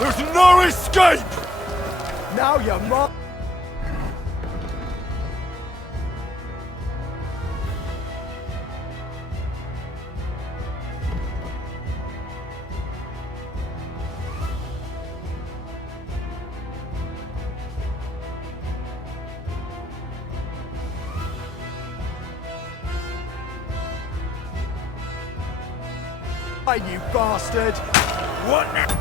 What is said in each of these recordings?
There's no escape! Now you're mine. You bastard! What now?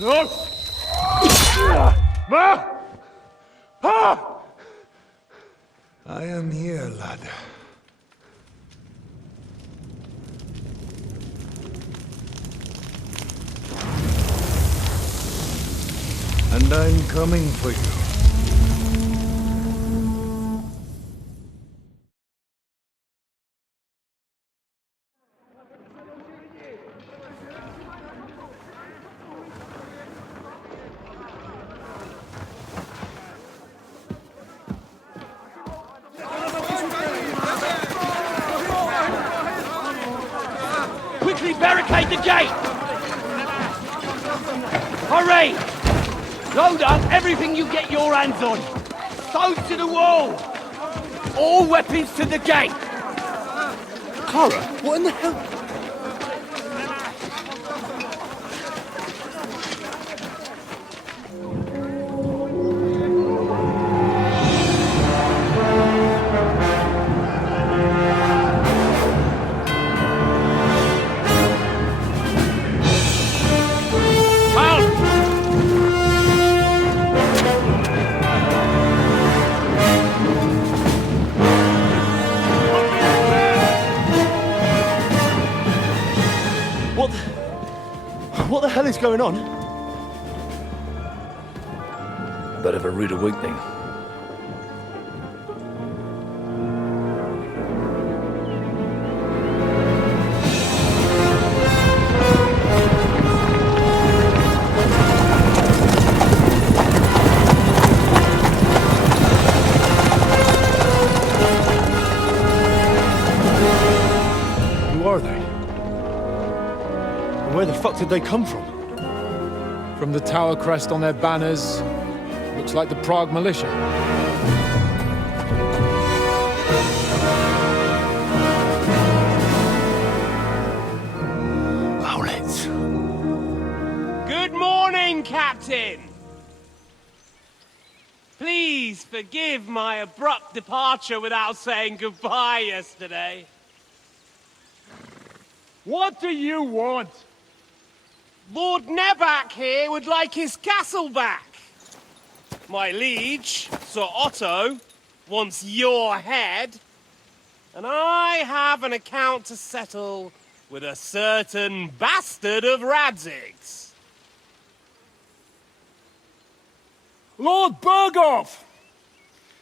No! Ma! Pa! I am here, lad. And I'm coming for you. Quickly barricade the gate! Hurry! Load up everything you get your hands on. Stones to the wall! All weapons to the gate! Clara, what in the hell? What the hell is going on? Bit of a rude awakening. did they come from? From the tower crest on their banners, looks like the Prague militia. Owlets. Good morning, Captain! Please forgive my abrupt departure without saying goodbye yesterday. What do you want? Lord Nebak here would like his castle back. My liege, Sir Otto, wants your head. And I have an account to settle with a certain bastard of Radzig's. Lord Berghoff!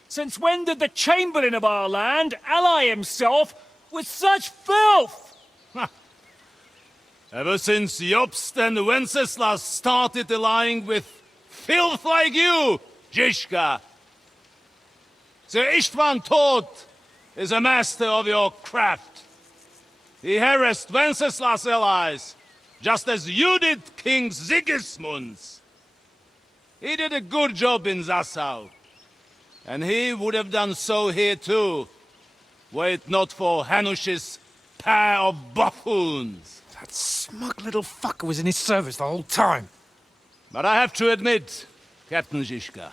Since when did the Chamberlain of our land ally himself with such filth? Ever since Jobst and Wenceslas started allying with filth like you, Zizka. Sir Istvan Tod is a master of your craft. He harassed Wenceslas' allies, just as you did King Sigismund's. He did a good job in Zassau, and he would have done so here too, were it not for Hanush's pair of buffoons. That smug little fucker was in his service the whole time. But I have to admit, Captain Zizka,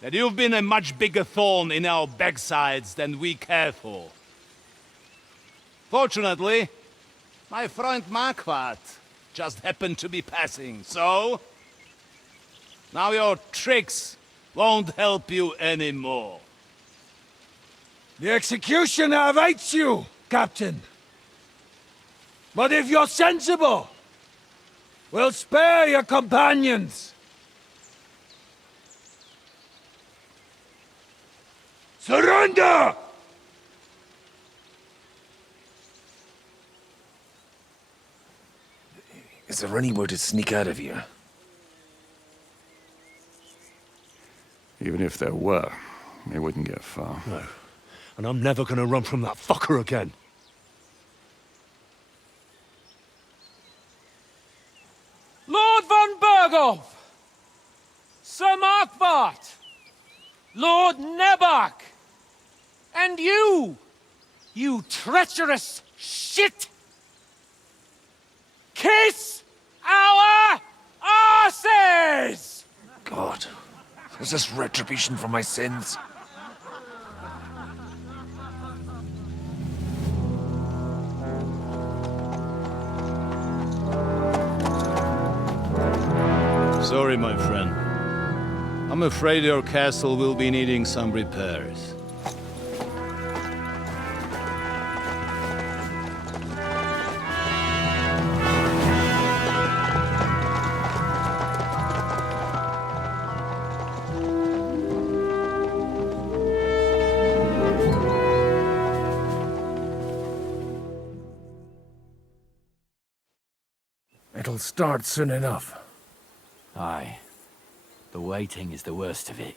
that you've been a much bigger thorn in our backsides than we care for. Fortunately, my friend Marquardt just happened to be passing, so... now your tricks won't help you anymore. The executioner awaits you, Captain. But if you're sensible, we'll spare your companions. Surrender! Is there anywhere to sneak out of here? Even if there were, they wouldn't get far. No. And I'm never gonna run from that fucker again. Lord von Berghoff! Sir Marquardt! Lord Nebak! And you! You treacherous shit! Kiss our asses! God, is this retribution for my sins? Sorry, my friend. I'm afraid your castle will be needing some repairs. It'll start soon enough. Aye. The waiting is the worst of it.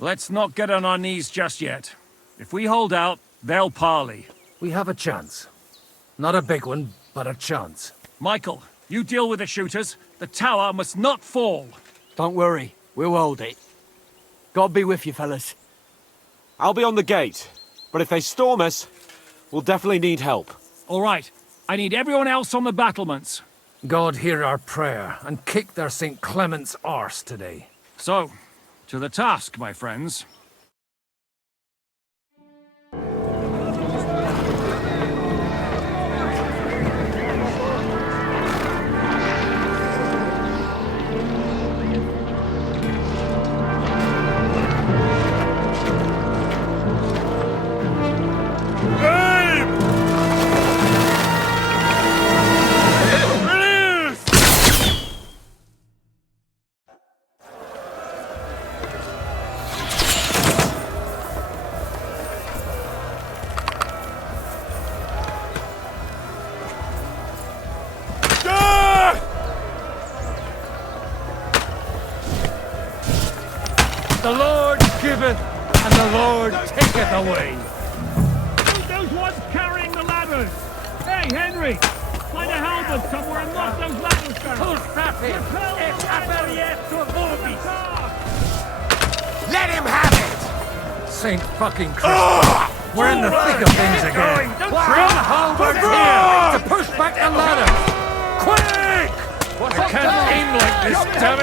Let's not get on our knees just yet. If we hold out, they'll parley. We have a chance. Not a big one, but a chance. Michael, you deal with the shooters. The tower must not fall. Don't worry, we'll hold it. God be with you, fellas. I'll be on the gate, but if they storm us, we'll definitely need help. All right, I need everyone else on the battlements. God hear our prayer, and kick their St. Clement's arse today. So, to the task, my friends. The Lord giveth, and the Lord taketh away. Who's those ones carrying the ladders? Hey, Henry! Find a halberd somewhere and knock those ladders down. Let him have it! Saint fucking Christ. We're in the thick of things again. Bring halberds here to push back the ladder. Quick! I can't aim like this, damn it!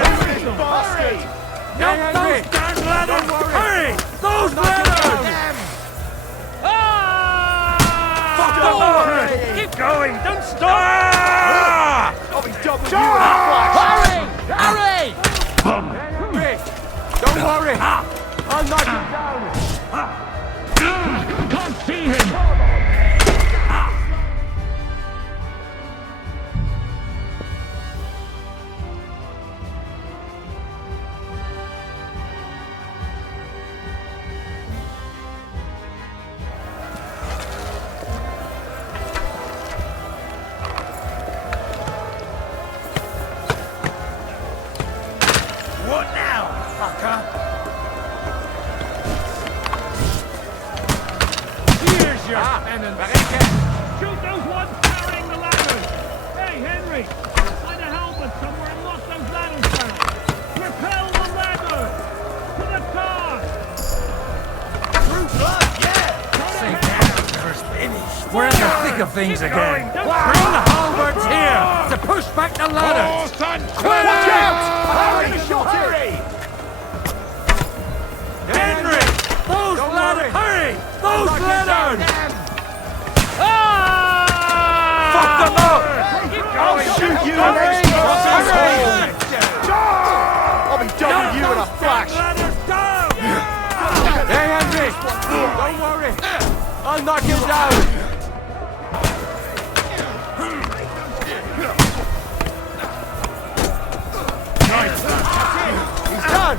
Knock those damn ladders! Hurry! Those ladders! Keep going! Don't stop! I'll be double you in a flash! Hurry! Hurry! Don't worry! I'll knock him down! Can't see him! What now, fucker? Here's your penance. Shoot those ones carrying the ladders! Hey, Henry! Find a halberd somewhere and knock those ladders down! Repel the ladders! To the car! True blood, yeah! Saint Christ. We're in the thick of things again. Bring the halberds here to push back the ladders. Quick! Watch out! Hurry! Henry! Those ladders! Hurry! Those ladders! Fuck them up! I'll shoot you in the next I'll be double you in a flash! Hey, Henry! Don't worry! I'll knock him down! He's done!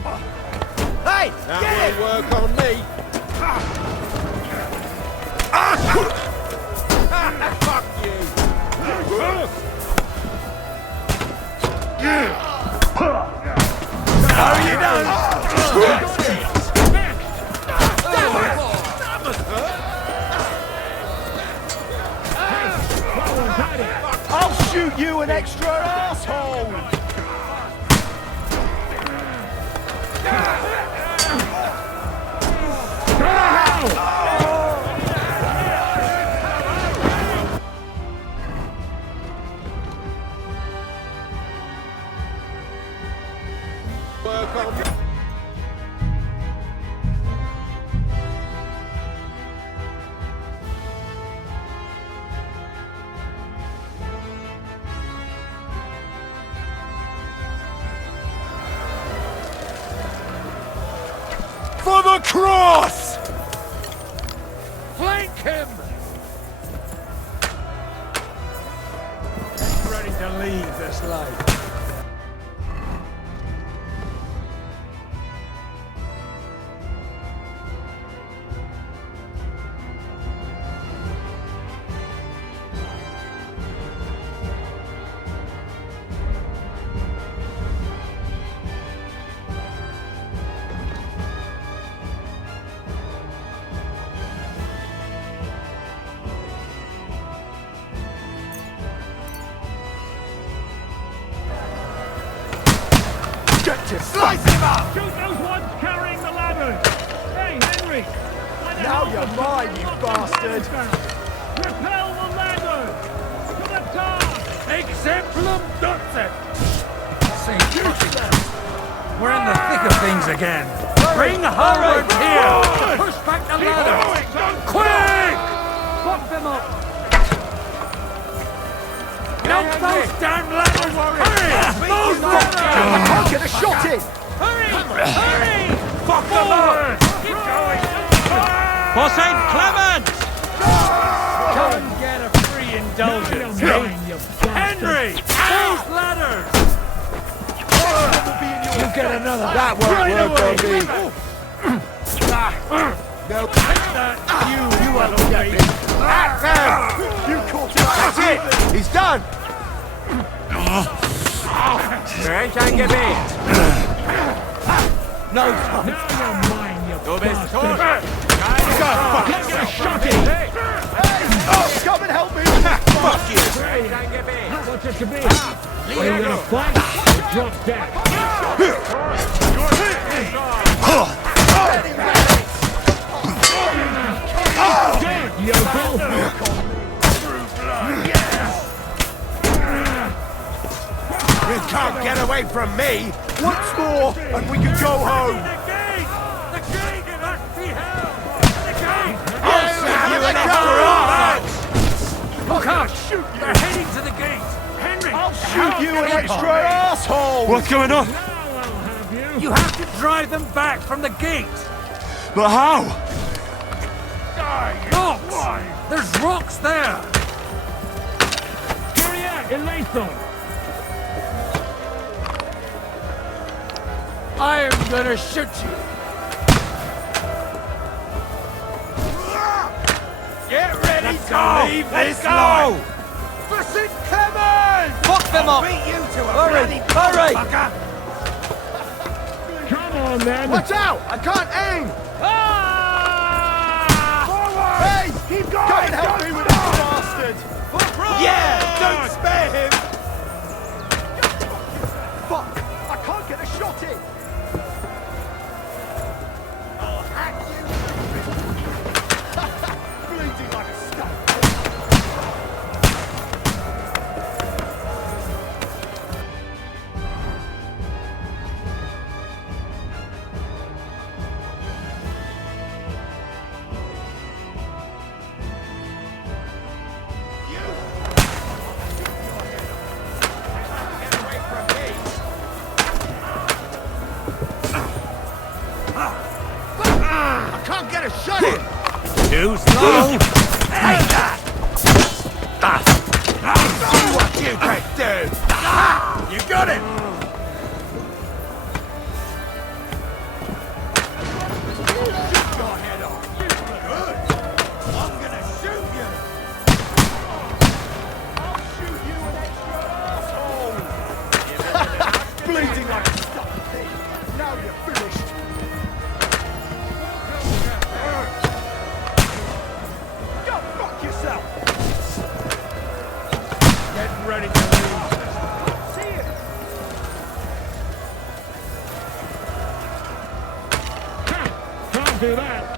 Hey! That will work on me. Fuck you. How are you done? I'll shoot you an extra asshole! Work on me. For the cross! Flank him! Ready to leave this life. Slice him up! Shoot those ones carrying the ladders! Hey, Henry! Now you're mine, you bastard! Repel the ladders! To the top! Exemplum docet! St. We're in the thick of things again. Bring Howard here! Push back the ladders! Quick! Fuck them up! Knock those damn ladders! Hurry! Those ladders! I can't get a shot in! Hurry! Hurry! Fuck them up! Keep going! For St. Clement! Come and get a free indulgence, Henry! Those ladders! You get another. That won't work on me! No. Take that, you won't get me! You caught him! That's it! He's done! Can't get me! No! Du bist tot! Get a shot in! Oh, come and help me! Fuck you! Can't get me! What's it to be? Are you gonna fight or drop dead? Dead, yokel! You can't get away from me! Once more, and we can go home! The gate! The gate! It has to be held! The gate! I'll shoot you an extra Look out! Shoot! They're heading to the gate! Henry! I'll shoot you an extra asshole! What's going on? Now I'll have you. You have to drive them back from the gate! But how? Rocks! There's rocks there! Carry out, Elation! I am gonna shoot you! Get ready to leave this go! life! For St. Clement! Fuck them up! Beat you to a bloody hurry! motherfucker! Come on, then! Watch out! I can't aim! Ah! Hey! Keep going! Come and help me with this bastard! Yeah! Don't spare him! Fuck! I can't get a shot in! I'll hack you! Bleeding like a skunk! Get a shot in! Too slow! Take that! See what you can do! You got it! do that.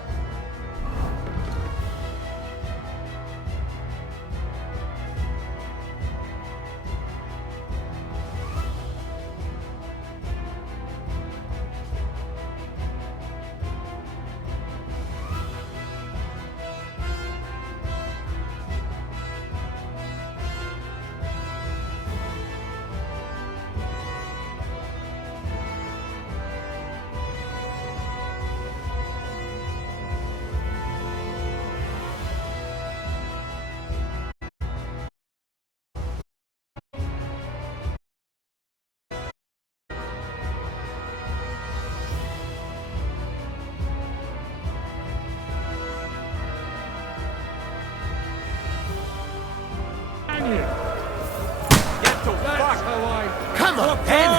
Come on, then!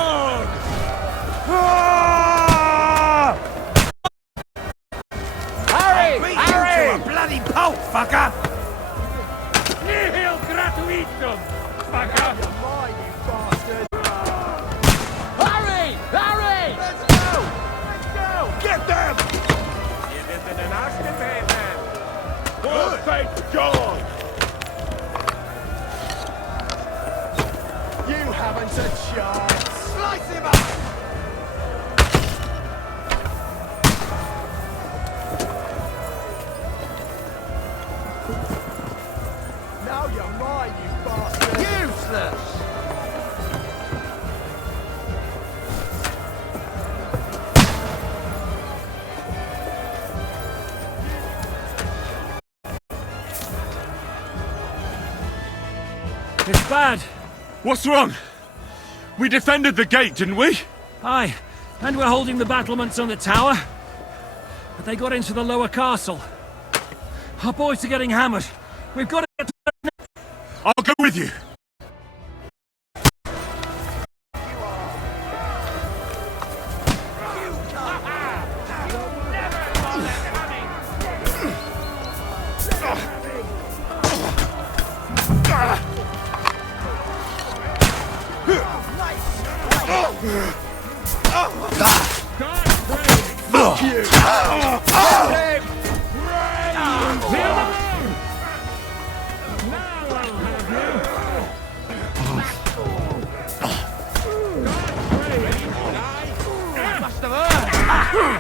Hurry! Hurry! To a bloody pulp, fucker! Nihil gratuitum, fucker! Hurry! Hurry! Let's go! Let's go! Get them! Good, thank God! You haven't a chance! Slice him up! Now you're mine, you bastard! Useless! It's bad. What's wrong? We defended the gate, didn't we? Aye, and we're holding the battlements on the tower. But they got into the lower castle. Our boys are getting hammered. We've got to get to... I'll go with you.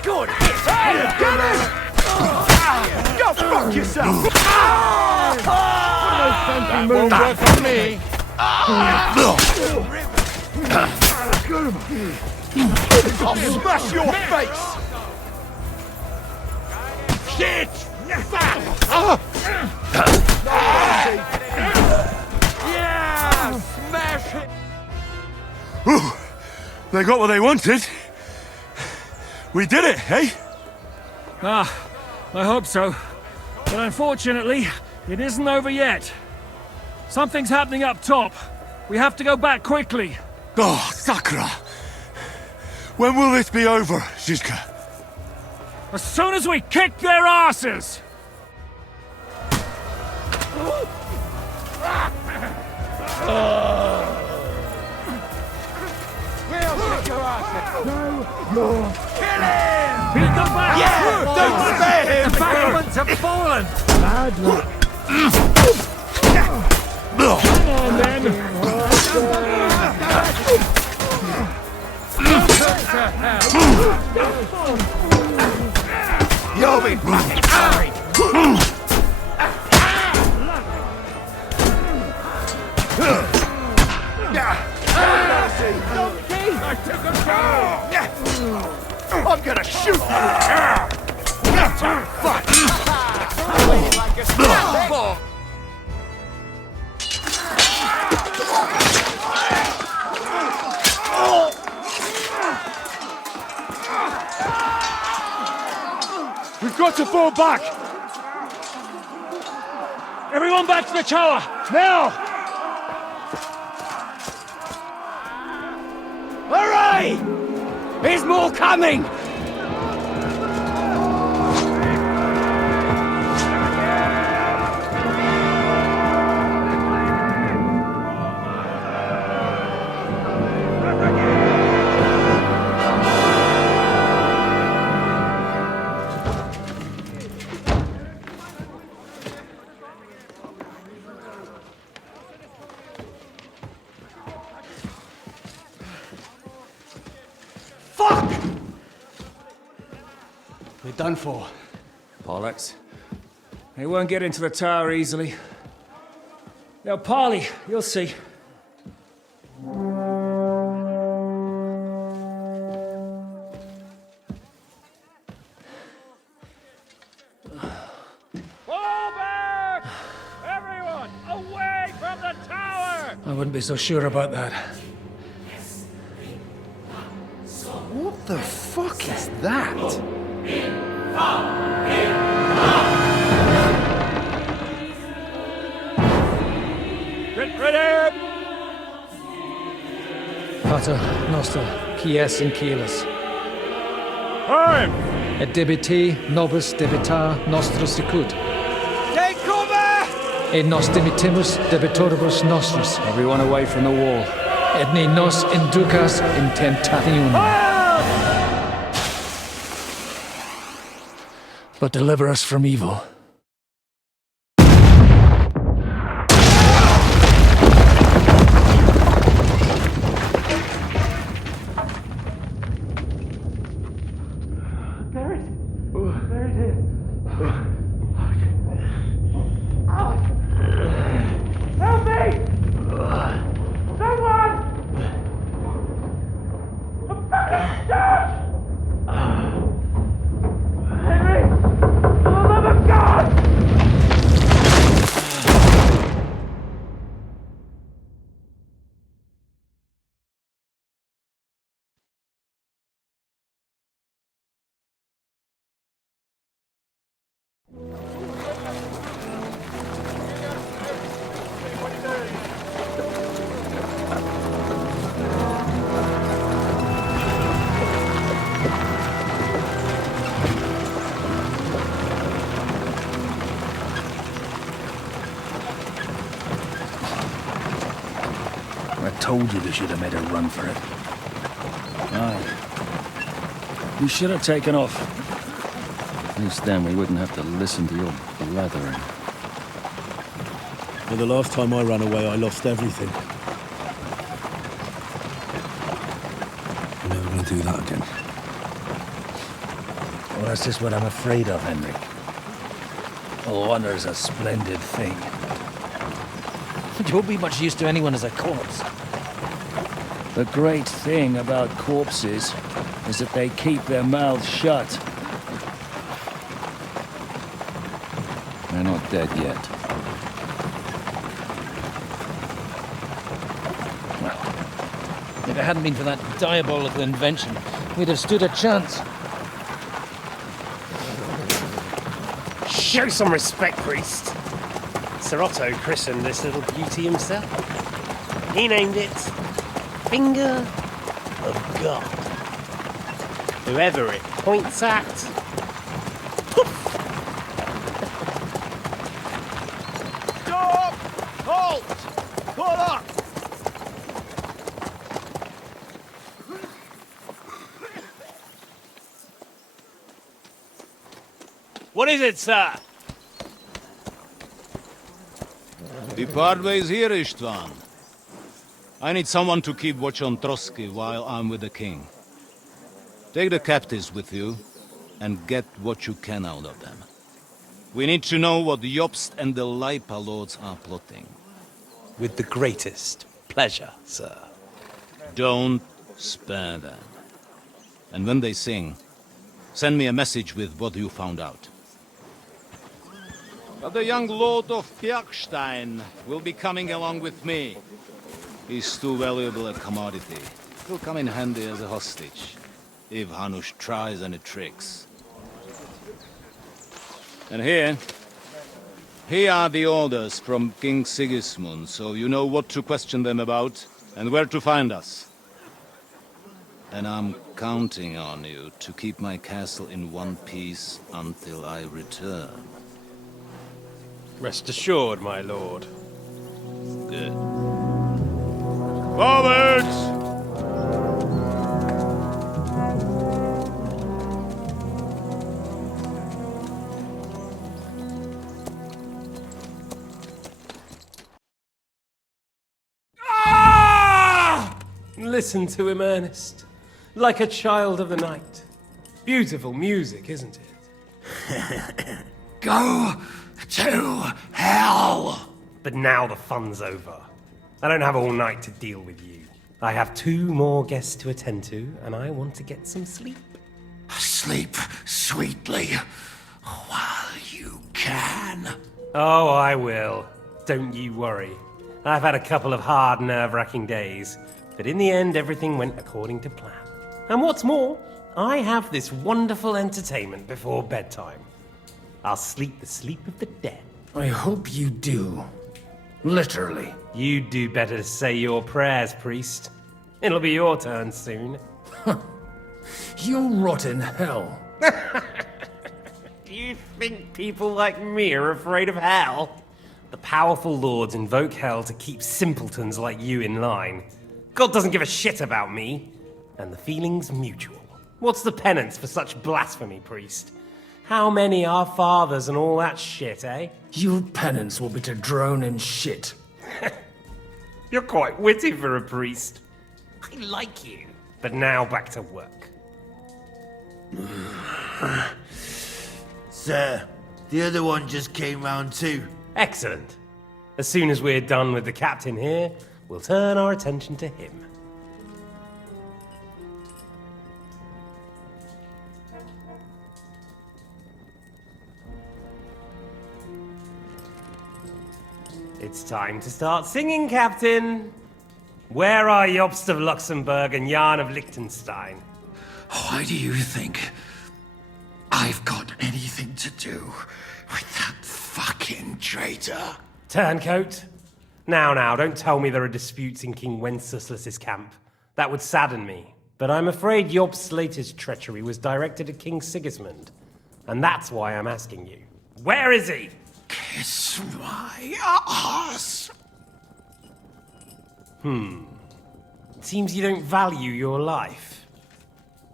Good hit! Get him! Go fuck yourself! That won't work on me. I'll smash your face! Shit! Yeah! Smash it! They got what they wanted. We did it, eh? Ah, I hope so. But unfortunately, it isn't over yet. Something's happening up top. We have to go back quickly. Oh, Sakura. When will this be over, Zizka? As soon as we kick their asses! Kill him! Beat them back! Yeah! Don't spare him! The battlements have fallen! Bad luck. Come on, then! You'll be fucking sorry! I'm gonna shoot you! We've got to fall back! Everyone back to the tower! Now! Hurry! There's more coming! We're done for. Bollocks. They won't get into the tower easily. Now, Parley, you'll see. Fall back! Everyone, away from the tower! I wouldn't be so sure about that. What the fuck is that? Get ready! Pater noster, quies in Kielis. Time! Et debiti nobis debitar nostros sicut. Take cover! Et nos dimitimus debitoribus nostris. Everyone away from the wall. Et ne nos inducas in tentationem. But deliver us from evil. Help me! Someone! I'm fucking stuck! Henry! For the love of God! I told you they should have made a run for it. Aye. You should have taken off. At least then we wouldn't have to listen to your blathering. Well, the last time I ran away, I lost everything. I'm never going to do that again. Well, that's just what I'm afraid of, Henry. Honor's a splendid thing. You won't be much use to anyone as a corpse. The great thing about corpses is that they keep their mouths shut. They're not dead yet. If it hadn't been for that diabolical invention, we'd have stood a chance. Show some respect, priest. Sir Otto christened this little beauty himself. He named it Finger of God. Whoever it points at, poof! Stop! Halt! Pull up! What is it, sir? The Padway's here, Istvan. I need someone to keep watch on Trotsky while I'm with the king. Take the captives with you, and get what you can out of them. We need to know what the Jobst and the Leipa lords are plotting. With the greatest pleasure, sir. Don't spare them. And when they sing, send me a message with what you found out. But the young lord of Bjergstein will be coming along with me. He's too valuable a commodity. He'll come in handy as a hostage, if Hanush tries any tricks. And here are the orders from King Sigismund, so you know what to question them about, and where to find us. And I'm counting on you to keep my castle in one piece until I return. Rest assured, my lord. Good. Forwards! Listen to him, Ernest. Like a child of the night. Beautiful music, isn't it? Go to hell! But now the fun's over. I don't have all night to deal with you. I have 2 more guests to attend to, and I want to get some sleep. Sleep sweetly while you can. Oh, I will. Don't you worry. I've had a couple of hard, nerve-wracking days, but in the end, everything went according to plan. And what's more, I have this wonderful entertainment before bedtime. I'll sleep the sleep of the dead. I hope you do. Literally. You'd do better to say your prayers, priest. It'll be your turn soon. You'll rot in hell. Do you think people like me are afraid of hell? The powerful lords invoke hell to keep simpletons like you in line. God doesn't give a shit about me. And the feeling's mutual. What's the penance for such blasphemy, priest? How many are fathers and all that shit, eh? Your penance will be to drown in shit. You're quite witty for a priest. I like you. But now back to work. Sir, the other one just came round too. Excellent. As soon as we're done with the captain here, we'll turn our attention to him. It's time to start singing, Captain. Where are Jobst of Luxembourg and Jan of Liechtenstein? Why do you think I've got anything to do with that fucking traitor? Turncoat. Now, don't tell me there are disputes in King Wenceslas's camp. That would sadden me. But I'm afraid Jobst's latest treachery was directed at King Sigismund. And that's why I'm asking you. Where is he? Kiss my ass. It seems you don't value your life.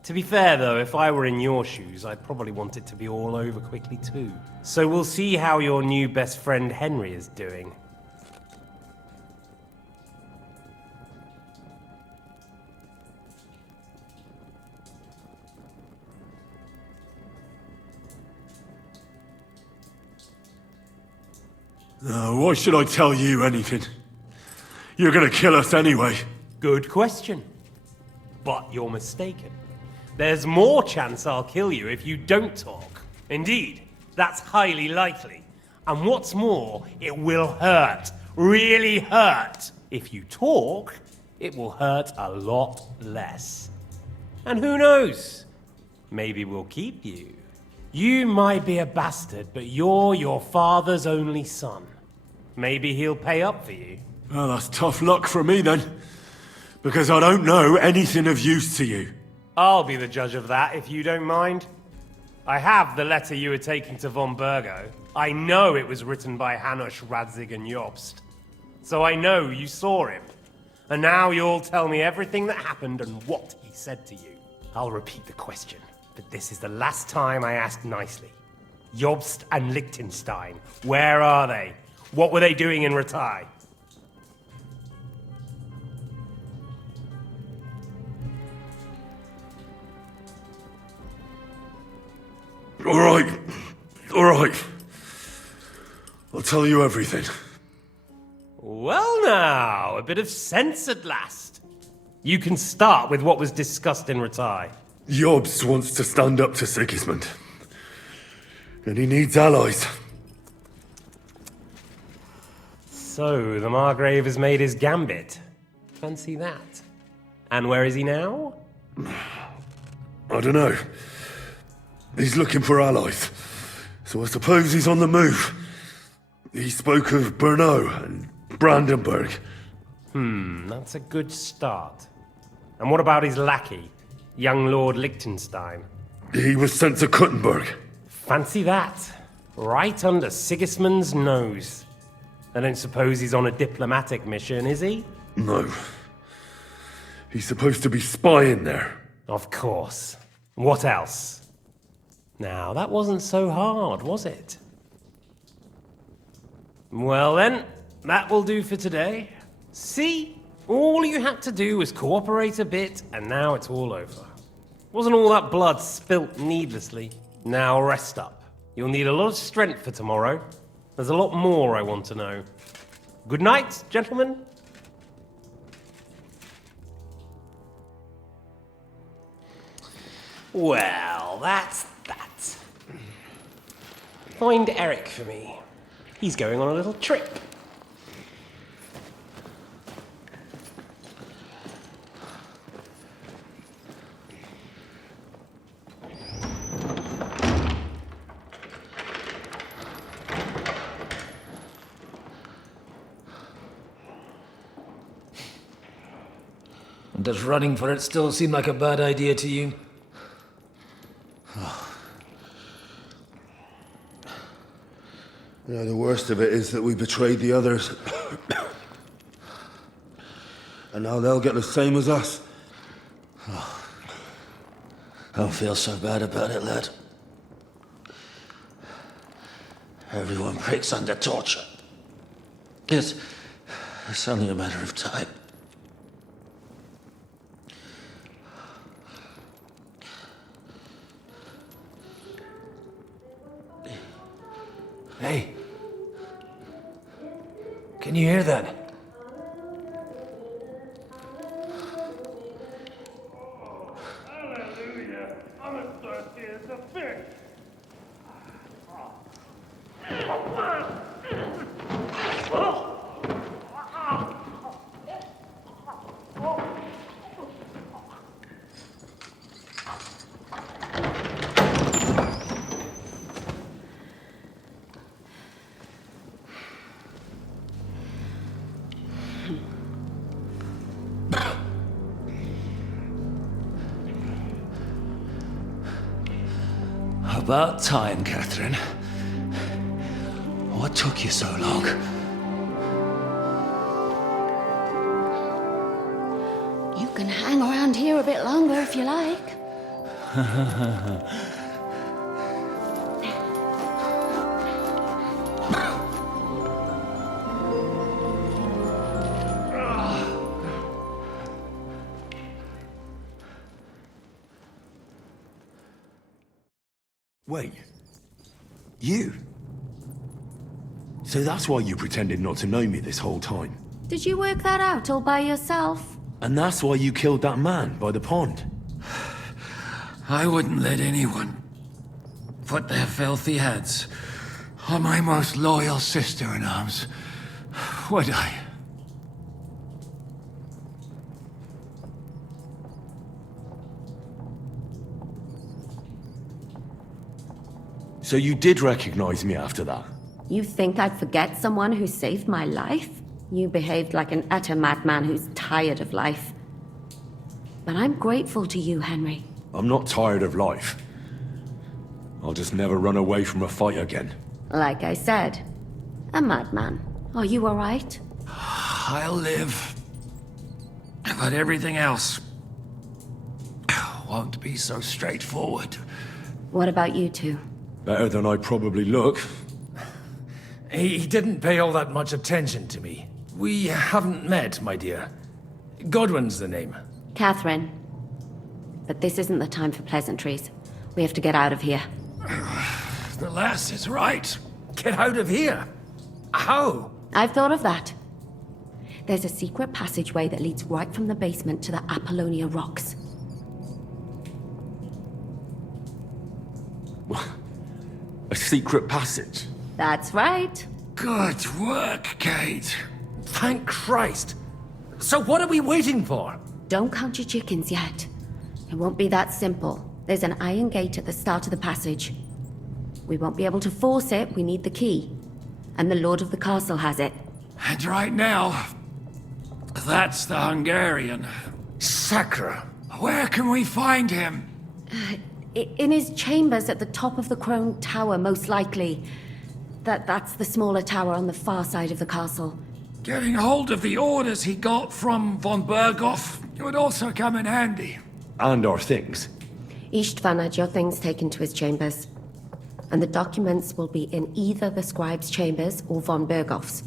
To be fair, though, if I were in your shoes, I'd probably want it to be all over quickly, too. So we'll see how your new best friend Henry is doing. Why should I tell you anything? You're gonna kill us anyway. Good question. But you're mistaken. There's more chance I'll kill you if you don't talk. Indeed, that's highly likely. And what's more, it will hurt. Really hurt. If you talk, it will hurt a lot less. And who knows? Maybe we'll keep you. You might be a bastard, but you're your father's only son. Maybe he'll pay up for you. Well, that's tough luck for me then. Because I don't know anything of use to you. I'll be the judge of that, if you don't mind. I have the letter you were taking to von Burgo. I know it was written by Hanush, Radzig, and Jobst. So I know you saw him. And now you'll tell me everything that happened and what he said to you. I'll repeat the question, but this is the last time I ask nicely. Jobst and Liechtenstein, where are they? What were they doing in Ratai? All right. I'll tell you everything. Well now, a bit of sense at last. You can start with what was discussed in Ratai. Jobst wants to stand up to Sigismund. And he needs allies. So, the Margrave has made his gambit. Fancy that. And where is he now? I don't know. He's looking for allies. So I suppose he's on the move. He spoke of Brno and Brandenburg. That's a good start. And what about his lackey, young Lord Liechtenstein? He was sent to Kuttenberg. Fancy that. Right under Sigismund's nose. I don't suppose he's on a diplomatic mission, is he? No. He's supposed to be spying there. Of course. What else? Now, that wasn't so hard, was it? Well then, that will do for today. See? All you had to do was cooperate a bit, and now it's all over. Wasn't all that blood spilt needlessly? Now rest up. You'll need a lot of strength for tomorrow. There's a lot more I want to know. Good night, gentlemen. Well, that's that. Find Eric for me. He's going on a little trip. And does running for it still seem like a bad idea to you? You know, the worst of it is that we betrayed the others. And now they'll get the same as us. Don't feel so bad about it, lad. Everyone breaks under torture. It's only a matter of time. Hey. Can you hear that? Hallelujah. I'm as thirsty as a fish. About time, Catherine. What took you so long? You can hang around here a bit longer if you like. Wait. You? So that's why you pretended not to know me this whole time? Did you work that out all by yourself? And that's why you killed that man by the pond? I wouldn't let anyone put their filthy hands on my most loyal sister-in-arms, would I? So you did recognize me after that? You think I'd forget someone who saved my life? You behaved like an utter madman who's tired of life. But I'm grateful to you, Henry. I'm not tired of life. I'll just never run away from a fight again. Like I said, a madman. Are you all right? I'll live. But everything else won't be so straightforward. What about you two? Better than I probably look. He didn't pay all that much attention to me. We haven't met, my dear. Godwin's the name. Catherine. But this isn't the time for pleasantries. We have to get out of here. The lass is right. Get out of here? How? I've thought of that. There's a secret passageway that leads right from the basement to the Apollonia Rocks. A secret passage? That's right. Good work, Kate. Thank Christ. So what are we waiting for? Don't count your chickens yet. It won't be that simple. There's an iron gate at the start of the passage. We won't be able to force it, we need the key. And the Lord of the Castle has it. And right now, that's the Hungarian. Sacre. Where can we find him? In his chambers at the top of the Crone Tower, most likely. That's the smaller tower on the far side of the castle. Getting hold of the orders he got from von Berghoff would also come in handy. And our things. Istvan had your things taken to his chambers. And the documents will be in either the scribe's chambers or von Berghoff's.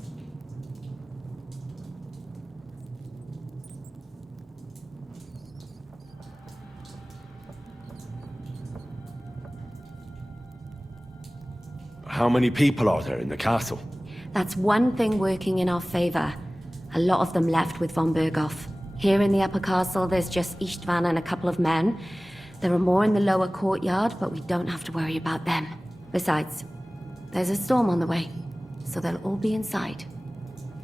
How many people are there in the castle? That's one thing working in our favor. A lot of them left with von Berghoff. Here in the upper castle, there's just Istvan and a couple of men. There are more in the lower courtyard, but we don't have to worry about them. Besides, there's a storm on the way, so they'll all be inside.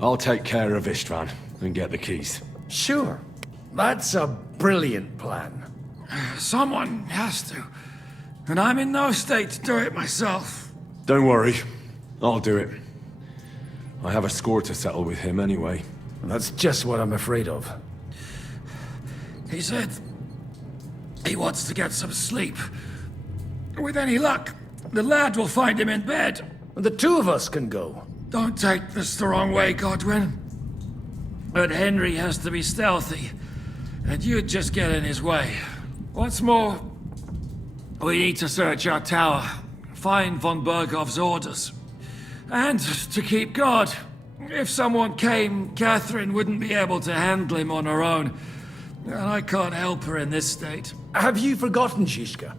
I'll take care of Istvan and get the keys. Sure. That's a brilliant plan. Someone has to. And I'm in no state to do it myself. Don't worry. I'll do it. I have a score to settle with him anyway. That's just what I'm afraid of. He said he wants to get some sleep. With any luck, the lad will find him in bed. The two of us can go. Don't take this the wrong way, Godwin. But Henry has to be stealthy, and you'd just get in his way. What's more, we need to search our tower, find von Berghoff's orders. And to keep guard. If someone came, Catherine wouldn't be able to handle him on her own. And I can't help her in this state. Have you forgotten, Zizka?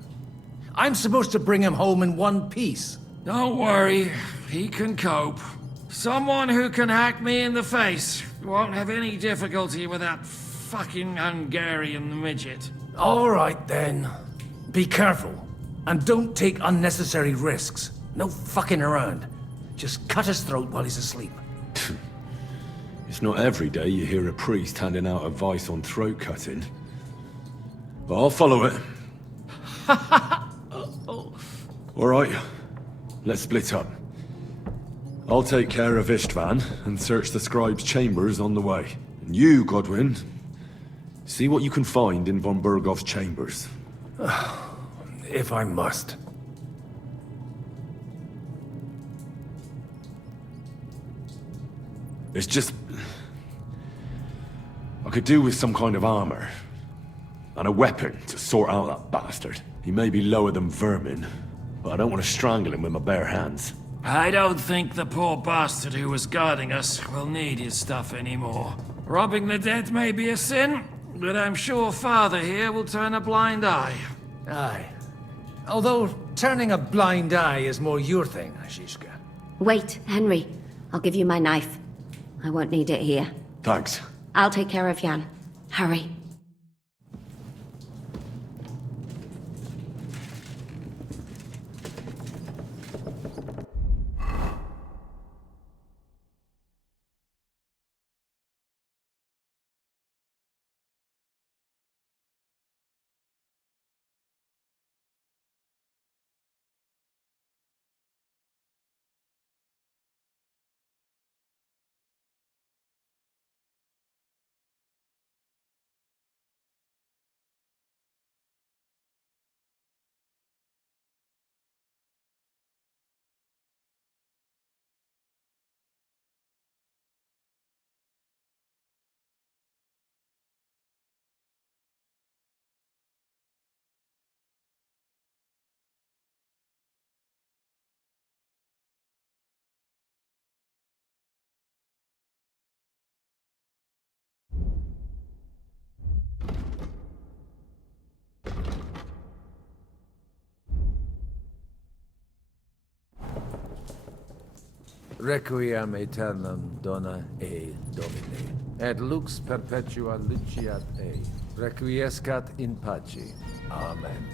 I'm supposed to bring him home in one piece. Don't worry, he can cope. Someone who can hack me in the face won't have any difficulty with that fucking Hungarian midget. All right, then. Be careful. And don't take unnecessary risks. No fucking around. Just cut his throat while he's asleep. It's not every day you hear a priest handing out advice on throat cutting. But I'll follow it. All right, let's split up. I'll take care of Istvan and search the scribe's chambers on the way. And you, Godwin, see what you can find in von Berghoff's chambers. If I must. It's just... I could do with some kind of armor. And a weapon to sort out that bastard. He may be lower than vermin, but I don't want to strangle him with my bare hands. I don't think the poor bastard who was guarding us will need his stuff anymore. Robbing the dead may be a sin, but I'm sure Father here will turn a blind eye. Aye. Although, turning a blind eye is more your thing, Zizka. Wait, Henry. I'll give you my knife. I won't need it here. Thanks. I'll take care of Jan. Hurry. Requiem aeternam dona e Domine, et lux perpetua luceat e, requiescat in pace. Amen.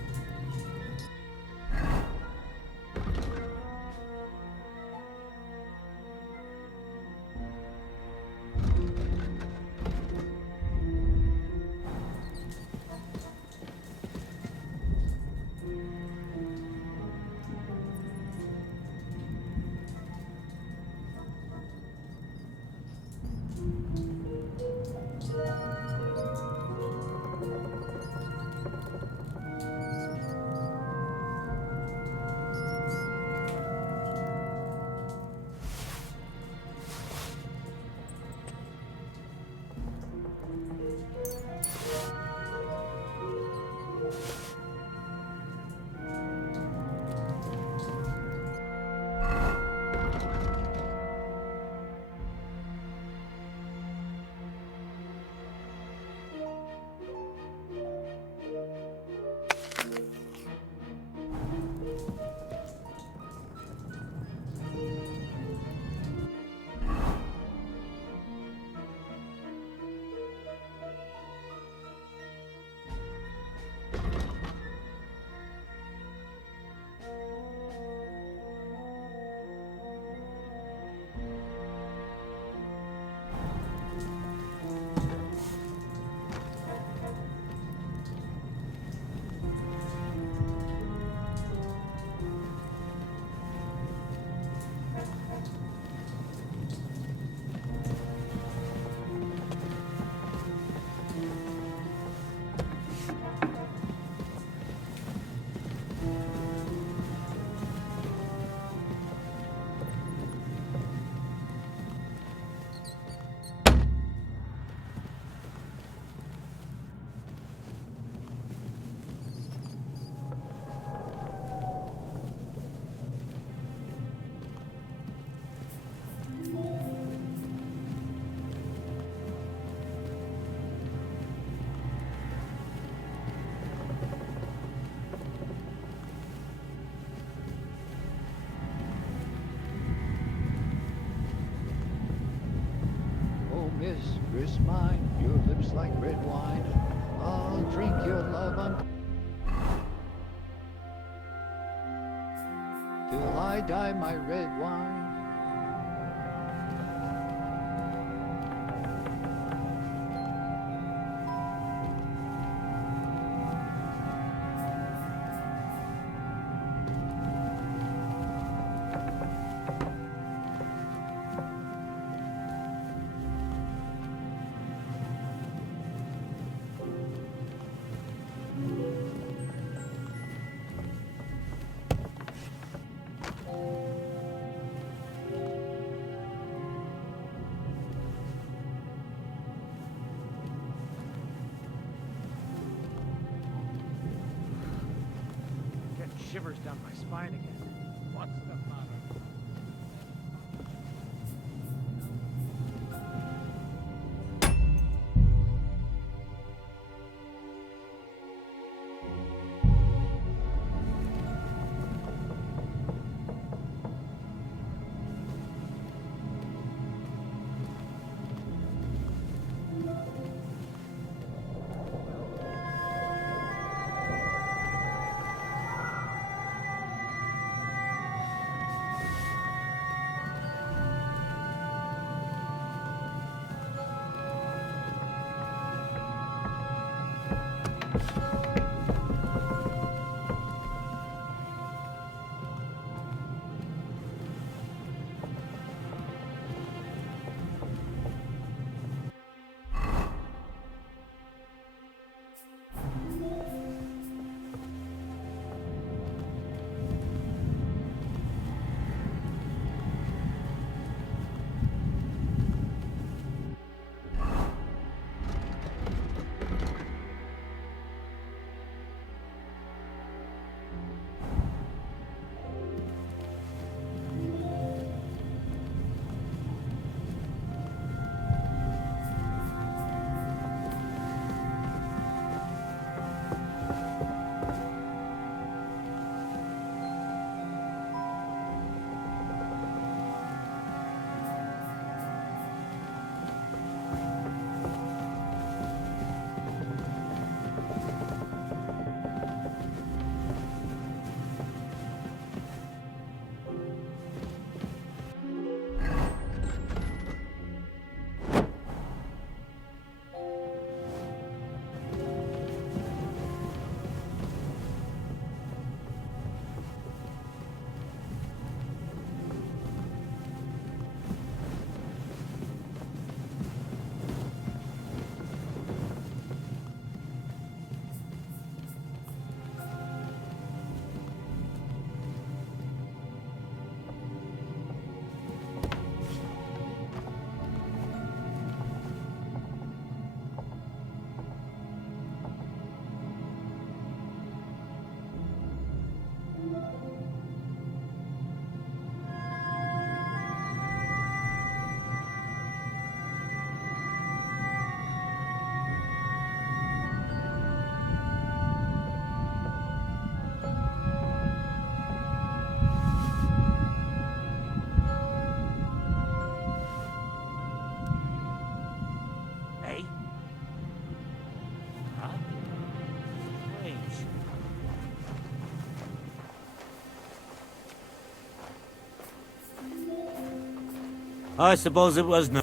wondrous mine, your lips like red wine. I'll drink your love till I die, my red wine. Shivers down my spine again. What's the matter? I suppose it was no.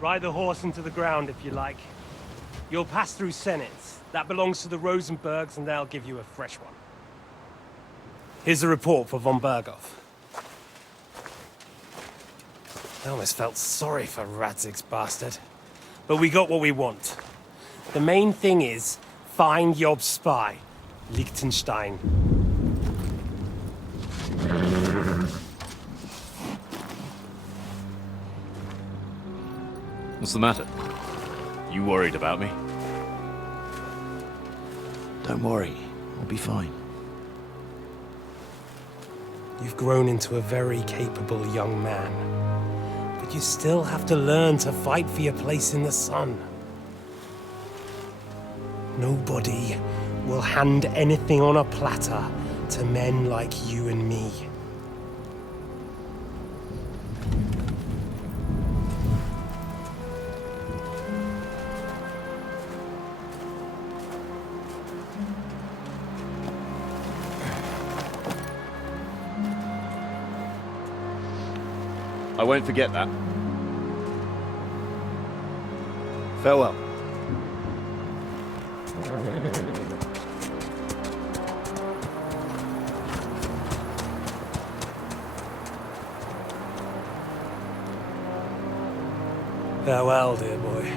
Ride the horse into the ground if you like. You'll pass through Senates. That belongs to the Rosenbergs, and they'll give you a fresh one. Here's the report for von Berghoff. I almost felt sorry for Radzig's bastard. But we got what we want. The main thing is, find Job's spy, Liechtenstein. What's the matter? You worried about me? Don't worry, I'll be fine. You've grown into a very capable young man. But you still have to learn to fight for your place in the sun. Nobody will hand anything on a platter to men like you and me. I won't forget that. Farewell. Farewell, dear boy.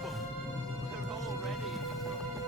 trouble. We're already in trouble.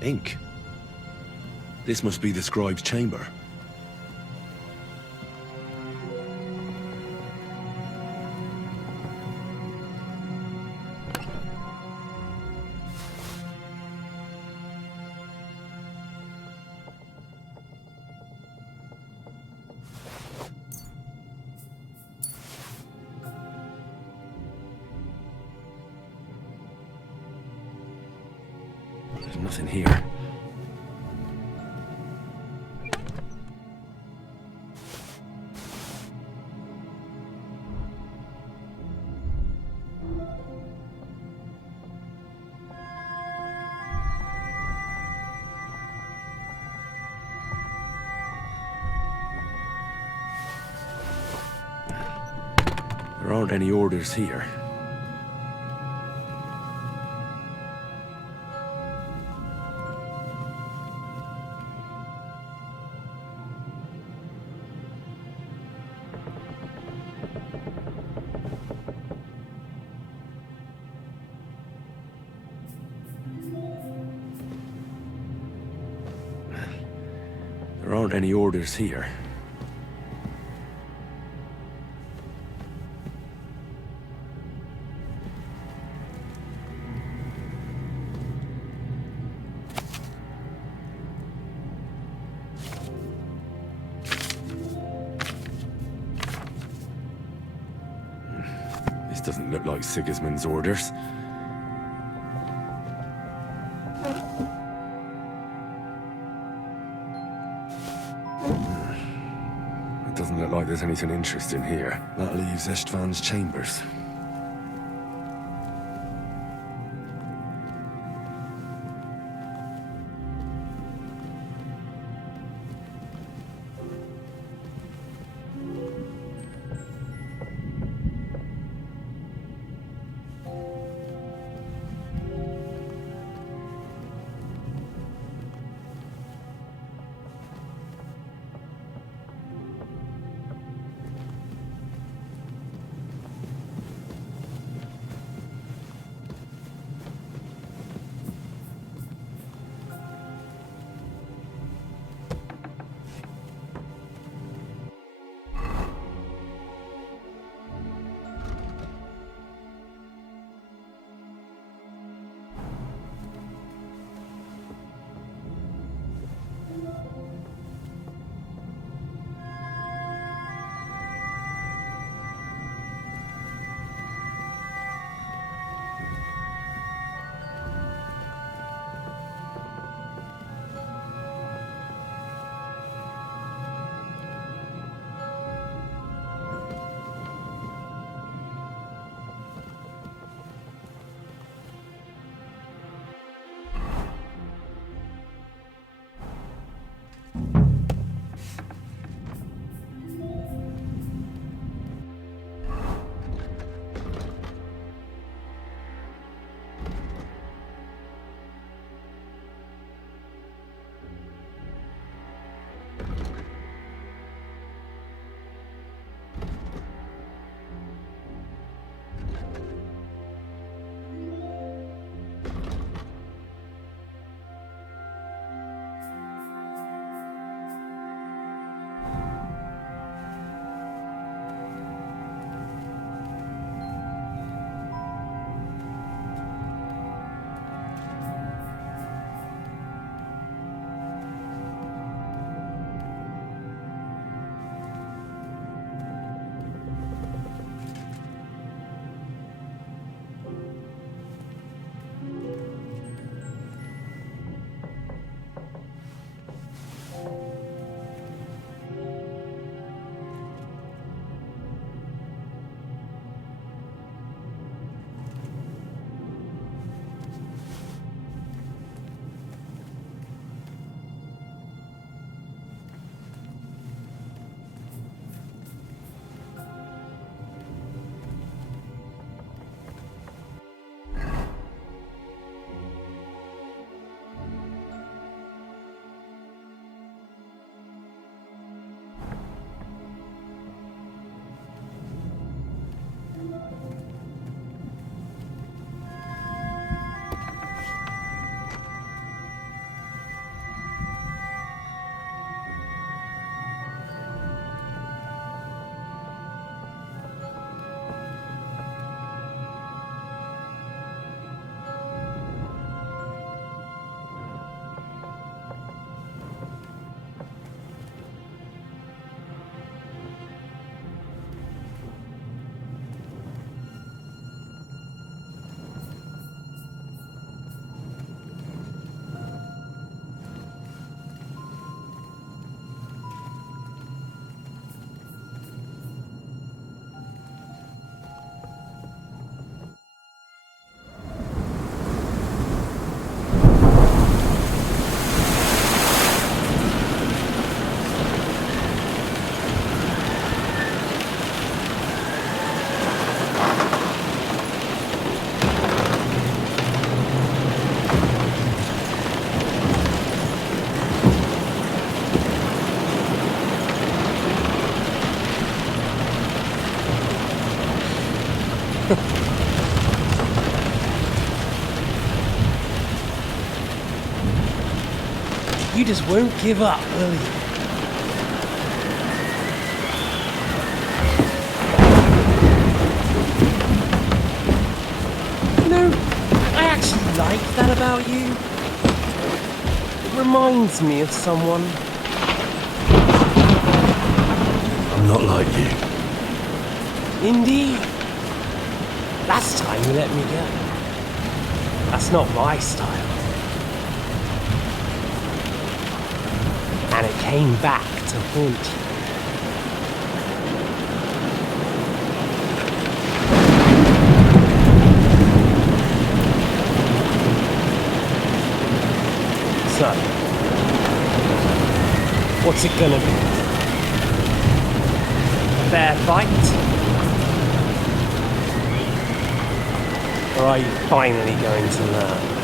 Ink. This must be the scribe's chamber. There's nothing here. There aren't any orders here. There aren't any orders here. This doesn't look like Sigismund's orders. It doesn't look like there's anything interesting here. That leaves Istvan's chambers. You just won't give up, will you? You know, I actually like that about you. It reminds me of someone. I'm not like you. Indeed. Last time you let me go. That's not my style. And it came back to haunt you. So, what's it gonna be? A fair fight? Or are you finally going to learn?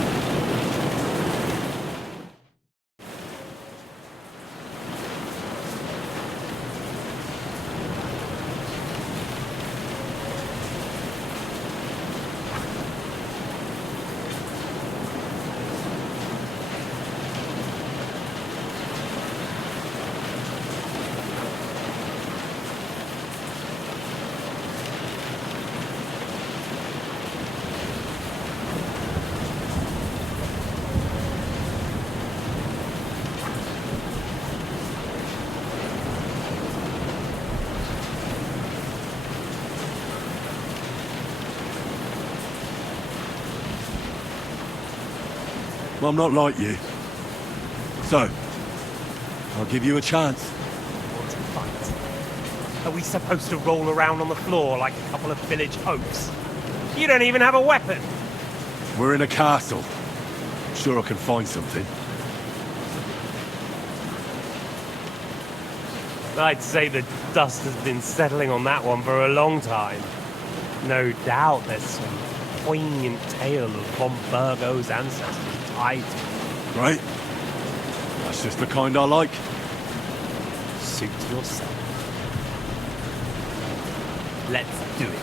I'm not like you. So, I'll give you a chance. Want to fight? Are we supposed to roll around on the floor like a couple of village oafs? You don't even have a weapon! We're in a castle. I'm sure I can find something. I'd say the dust has been settling on that one for a long time. No doubt there's some poignant tale of von Burgo's ancestors tied to it. Right? That's just the kind I like. Suit yourself. Let's do it.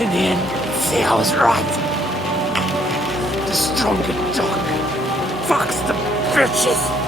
In the end, see, I was right. The stronger dog fucks the bitches.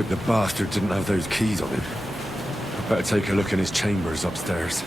hope the bastard didn't have those keys on him. I'd better take a look in his chambers upstairs.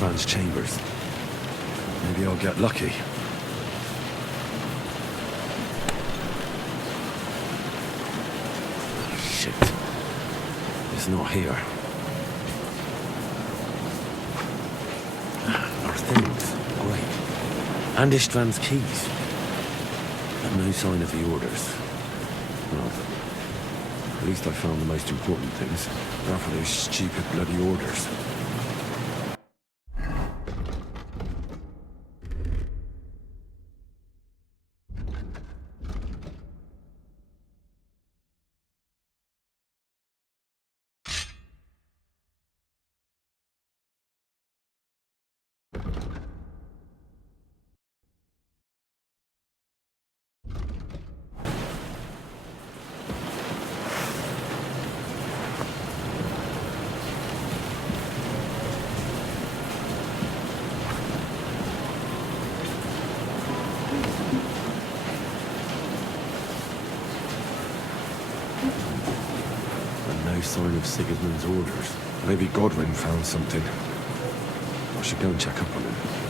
Istvan's chambers. Maybe I'll get lucky. Shit. It's not here. Our things. Great. And Istvan's keys. But no sign of the orders. Well, at least I found the most important things. After those stupid bloody orders. sign of Sigismund's orders. Maybe Godwin found something. I should go and check up on him.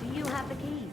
Do you have the keys?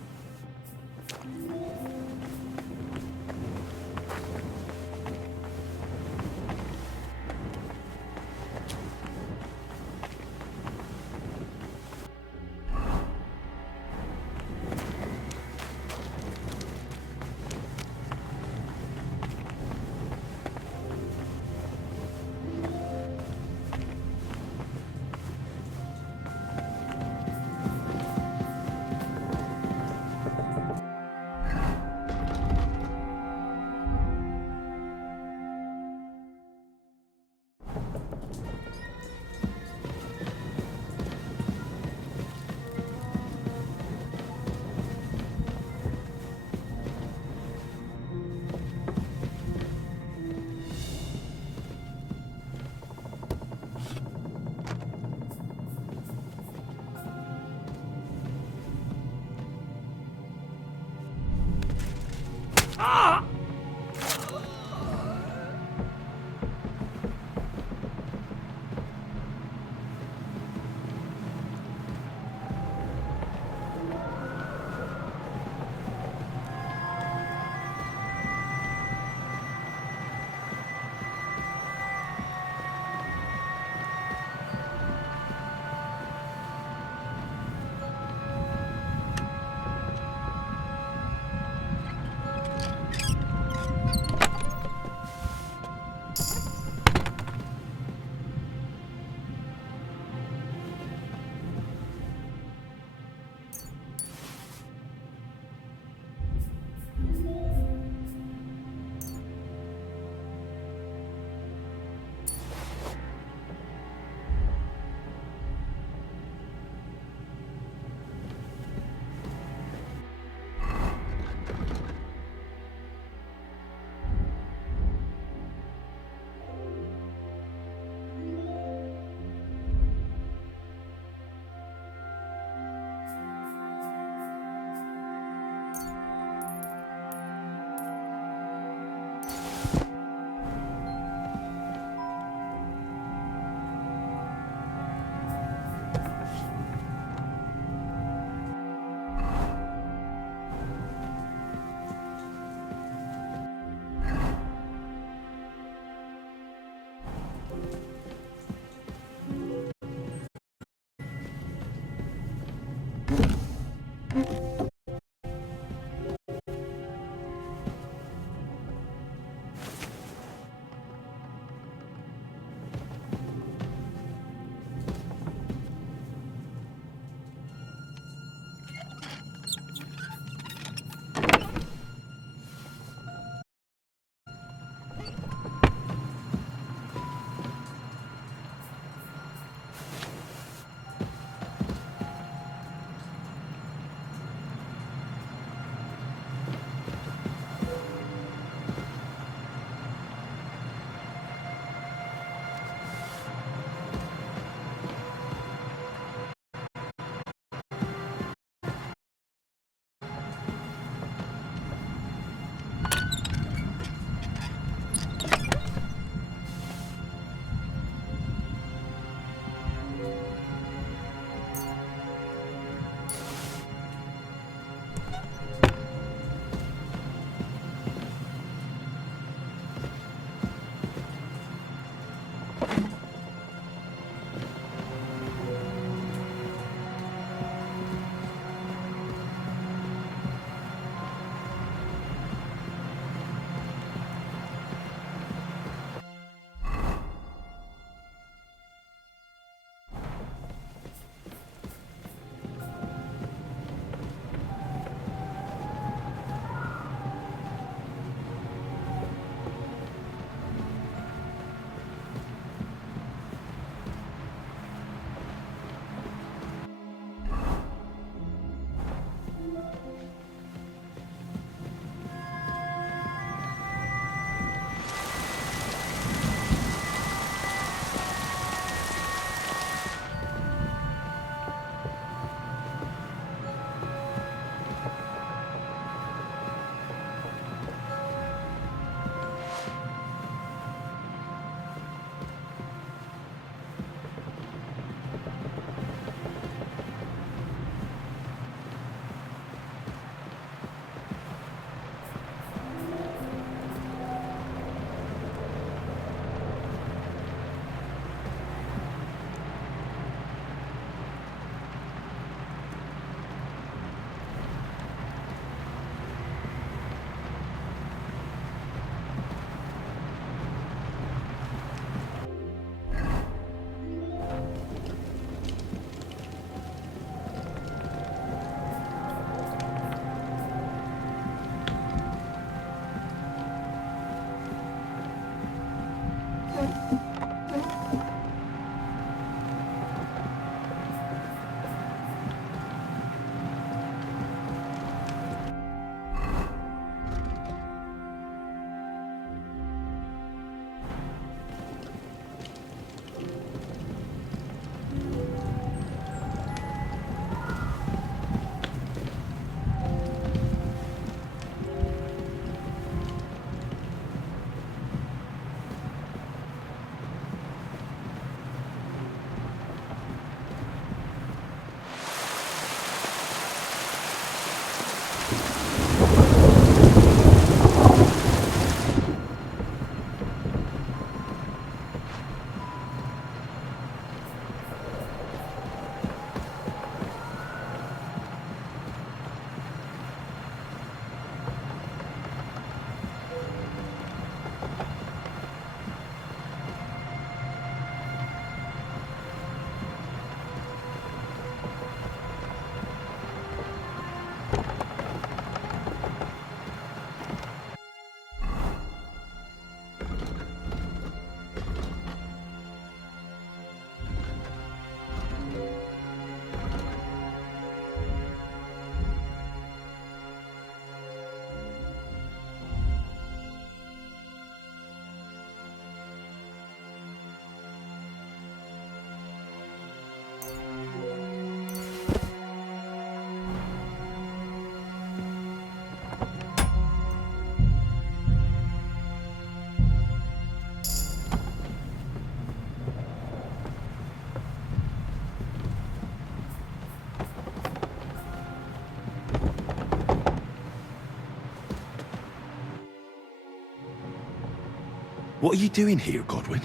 What are you doing here, Godwin?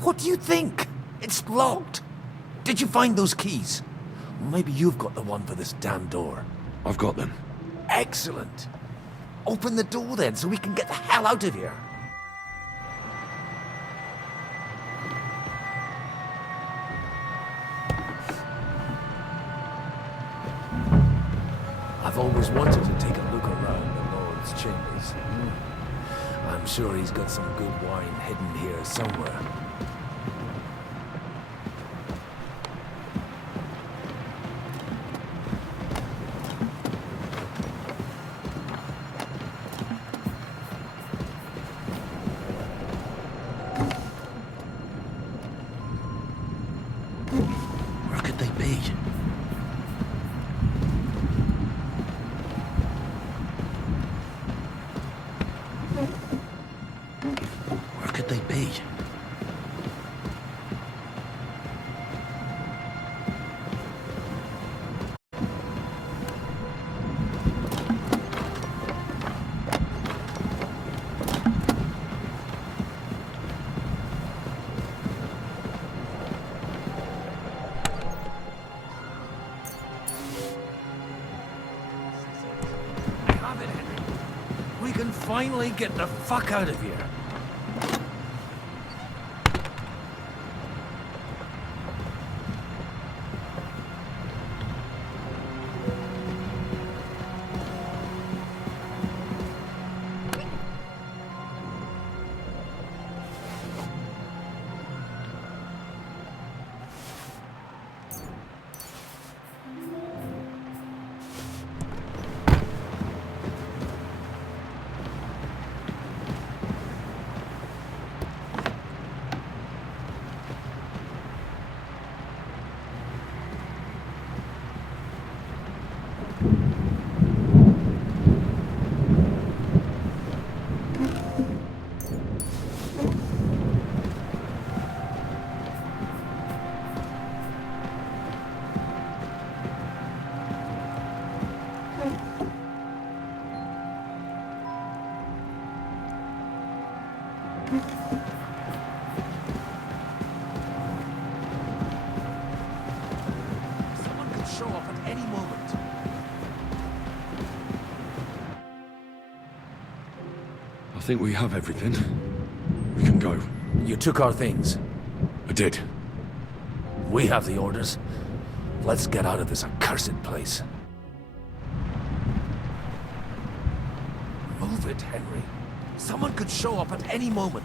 What do you think? It's locked. Did you find those keys? Maybe you've got the one for this damn door. I've got them. Excellent. Open the door then, so we can get the hell out of here. I've always wanted to take a look around the Lord's chambers. I'm sure he's got some good wine hidden here somewhere. Where could they be? Where could they be? Have it, Henry. We can finally get the fuck out of here. Someone could show up at any moment. I think we have everything. We can go. You took our things. I did. We have the orders. Let's get out of this accursed place. Move it, Henry. Someone could show up at any moment.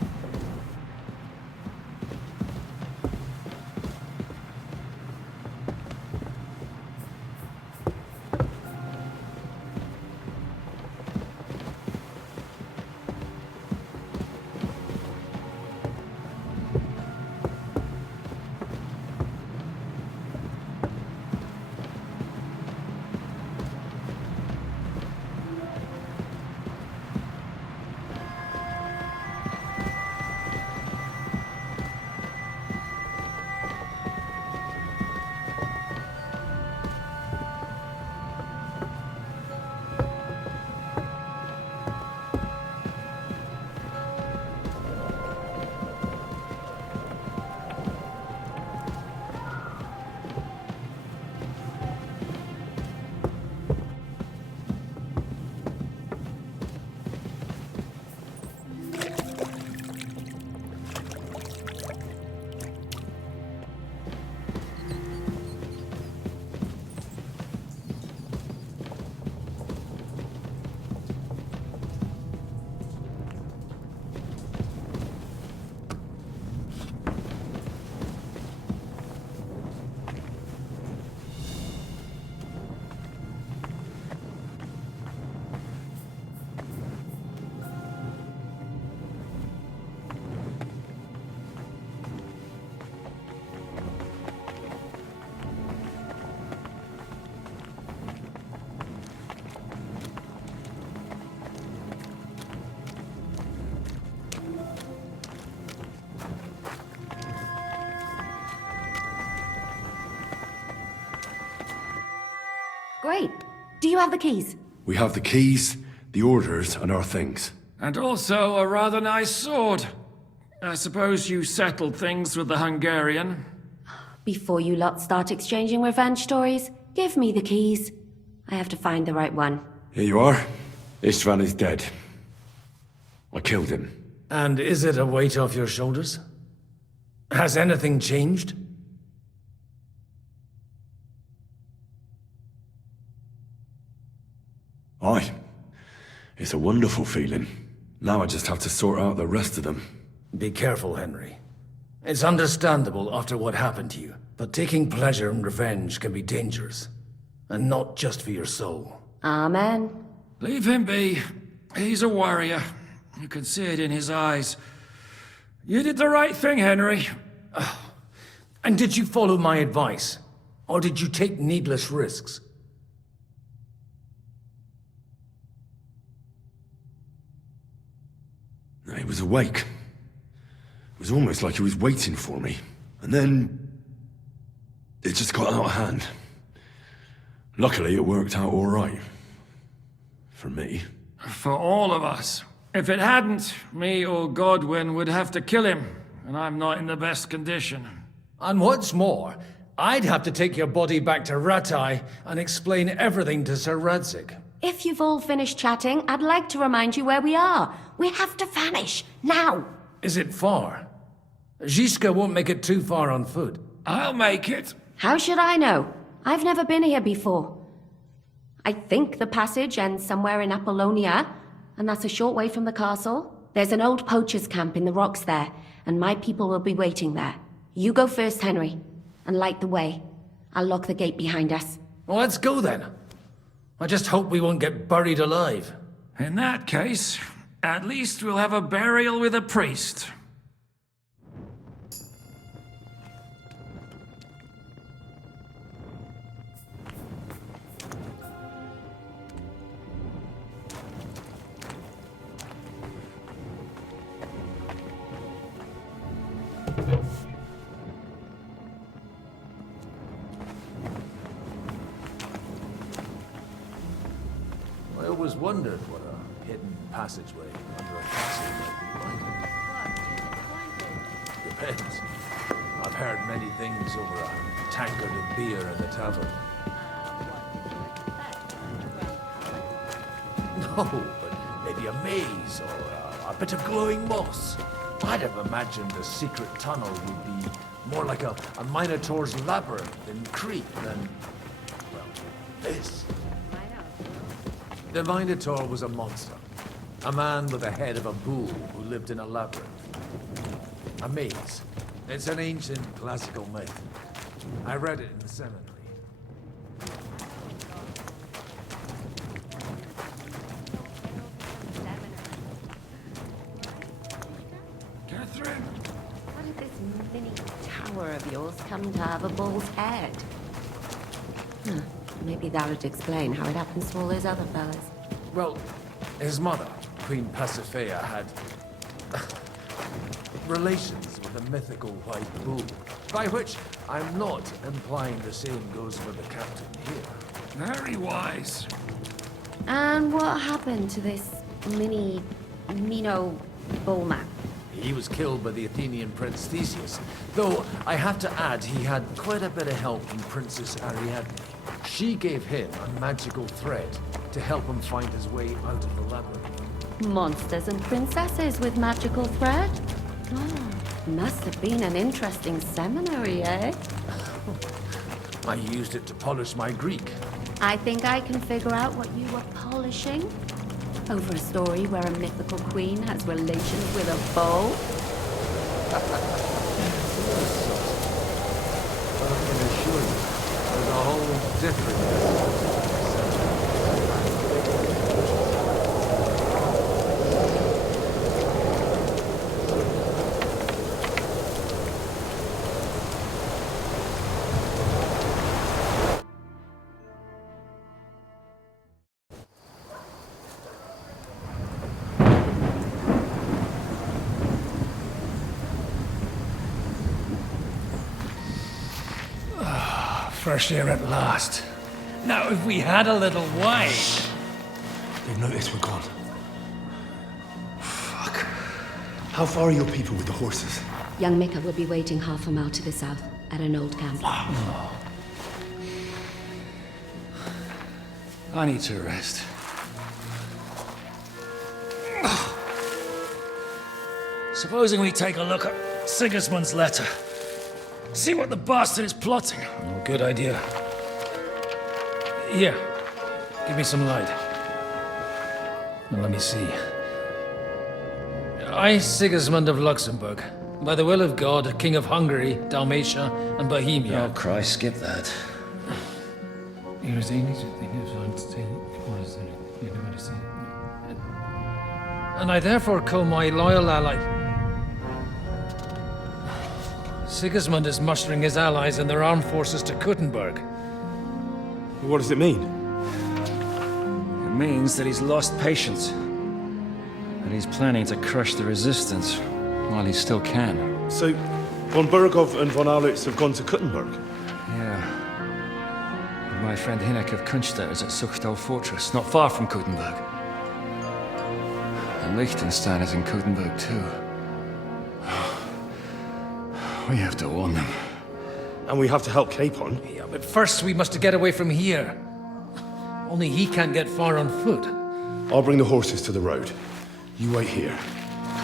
Great. Do you have the keys? We have the keys, the orders, and our things. And also a rather nice sword. I suppose you settled things with the Hungarian? Before you lot start exchanging revenge stories, give me the keys. I have to find the right one. Here you are. Istvan is dead. I killed him. And is it a weight off your shoulders? Has anything changed? Aye. It's a wonderful feeling. Now I just have to sort out the rest of them. Be careful, Henry. It's understandable after what happened to you, but taking pleasure in revenge can be dangerous. And not just for your soul. Amen. Leave him be. He's a warrior. You can see it in his eyes. You did the right thing, Henry. And did you follow my advice? Or did you take needless risks? He was awake. It was almost like he was waiting for me. And then... it just got out of hand. Luckily, it worked out all right. For me. For all of us. If it hadn't, me or Godwin would have to kill him, and I'm not in the best condition. And what's more, I'd have to take your body back to Ratai and explain everything to Sir Radzig. If you've all finished chatting, I'd like to remind you where we are. We have to vanish, now! Is it far? Zizka won't make it too far on foot. I'll make it. How should I know? I've never been here before. I think the passage ends somewhere in Apollonia, and that's a short way from the castle. There's an old poacher's camp in the rocks there, and my people will be waiting there. You go first, Henry, and light the way. I'll lock the gate behind us. Well, let's go then. I just hope we won't get buried alive. In that case, at least we'll have a burial with a priest. I always wondered what a hidden passageway under a castle might be like. Depends. I've heard many things over a tankard of beer in the tavern. No, but maybe a maze or a bit of glowing moss. I'd have imagined a secret tunnel would be more like a Minotaur's labyrinth in Crete than, well, this. The Minotaur was a monster. A man with the head of a bull who lived in a labyrinth. A maze. It's an ancient classical myth. I read it in the seminary. Catherine! How did this mini tower of yours come to have a bull's head? Maybe that would explain how it happens to all those other fellas. Well, his mother, Queen Pasiphae, had relations with a mythical white bull. By which, I'm not implying the same goes for the captain here. Very wise. And what happened to this Mino bullman? He was killed by the Athenian Prince Theseus, though I have to add he had quite a bit of help from Princess Ariadne. She gave him a magical thread to help him find his way out of the labyrinth. Monsters and princesses with magical thread? Oh, must have been an interesting seminary, eh? I used it to polish my Greek. I think I can figure out what you were polishing. Over a story where a mythical queen has relations with a bull? But I can assure you, there's a whole different... Fresh air at last. Now, if we had a little wine... They've noticed we're gone. Fuck. How far are your people with the horses? Young Mika will be waiting half a mile to the south, at an old camp. I need to rest. Supposing we take a look at Sigismund's letter. See what the bastard is plotting. Oh, good idea. Here, give me some light. Now let me see. I, Sigismund of Luxembourg, by the will of God, King of Hungary, Dalmatia, and Bohemia. Oh, Christ, skip that. And I therefore call my loyal ally... Sigismund is mustering his allies and their armed forces to Kuttenberg. What does it mean? It means that he's lost patience. That he's planning to crush the resistance while he still can. So, von Burgov and von Aulitz have gone to Kuttenberg? Yeah. And my friend Hinek of Kunstad is at Suchtal Fortress, not far from Kuttenberg. And Liechtenstein is in Kuttenberg too. We have to warn them. And we have to help Capon? Yeah, but first we must get away from here. Only he can't get far on foot. I'll bring the horses to the road. You wait here.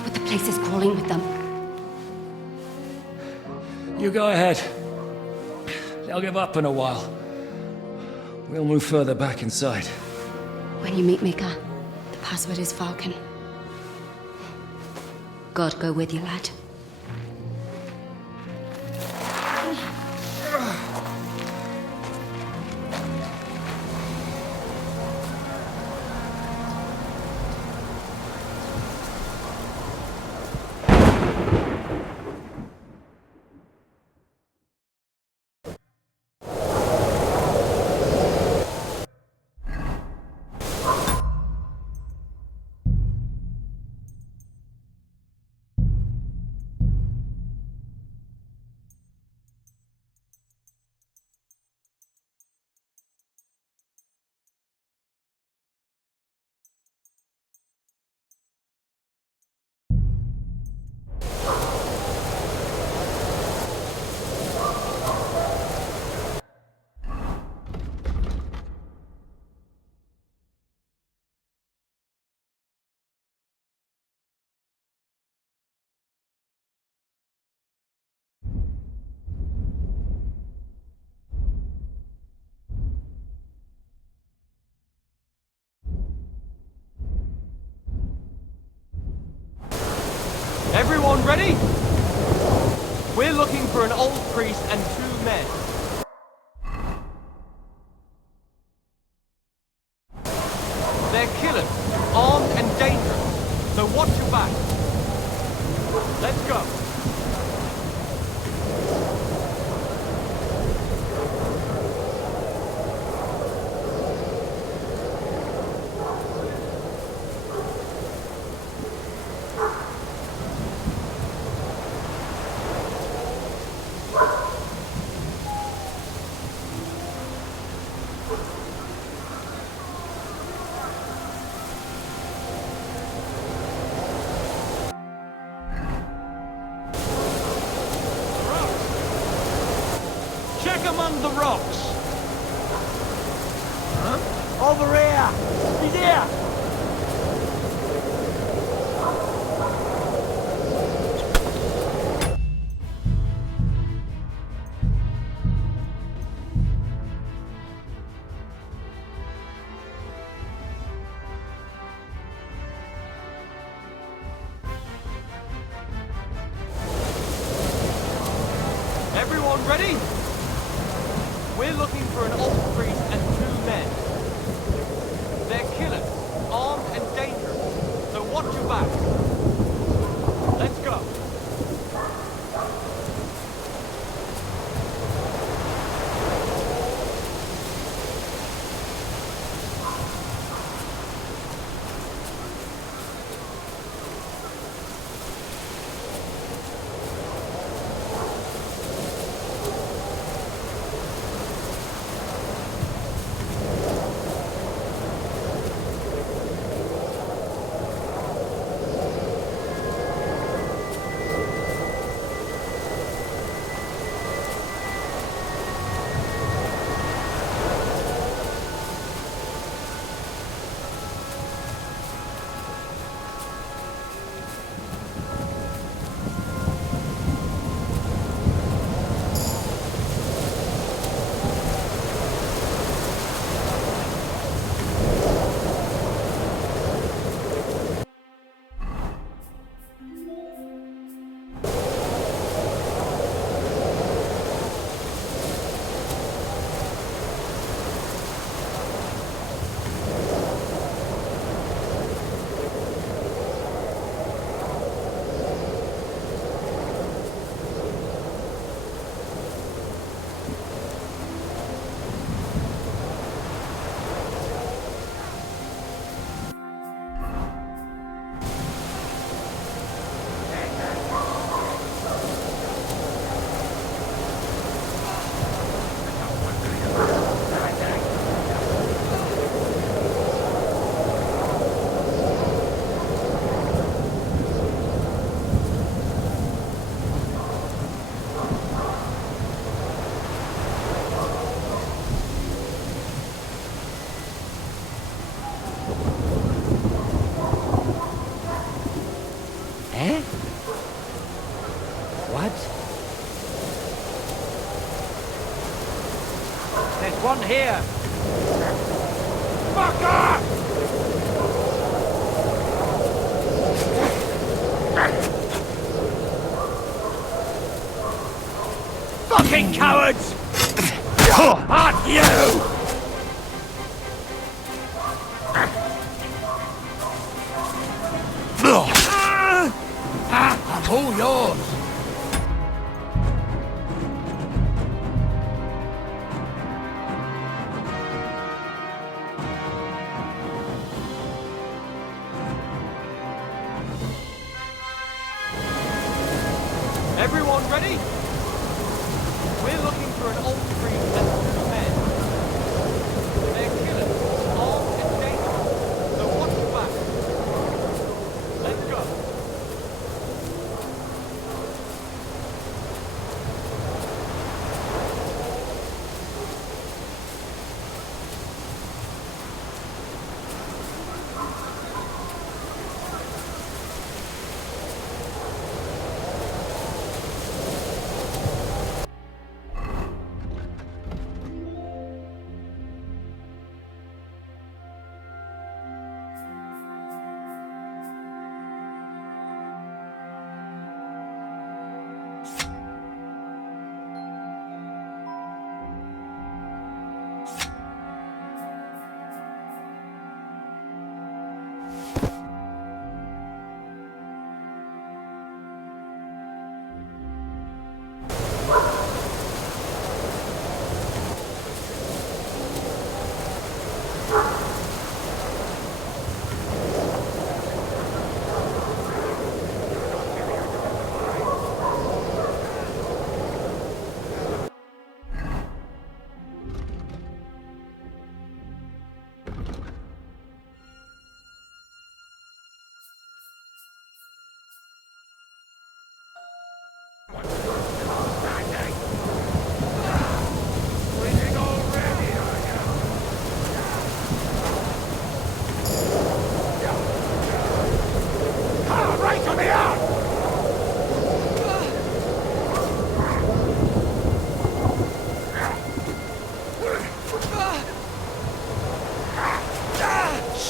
But the place is crawling with them. You go ahead. They'll give up in a while. We'll move further back inside. When you meet Mika, the password is Falcon. God go with you, lad. Everyone ready? We're looking for an old priest and 2 men. They're killers, armed and dangerous, so watch your back. Let's go. Among the rocks. Huh? Over here! He's here! Everyone ready? We're looking for an old priest and 2 men. They're killers, armed and dangerous, so watch your back. Let's go. on here! Fuck off! Fucking cowards! At you! I'm all yours! Everyone ready? We're looking for an old priest and 2 men. They're killers, armed and dangerous, so watch your back. Let's go.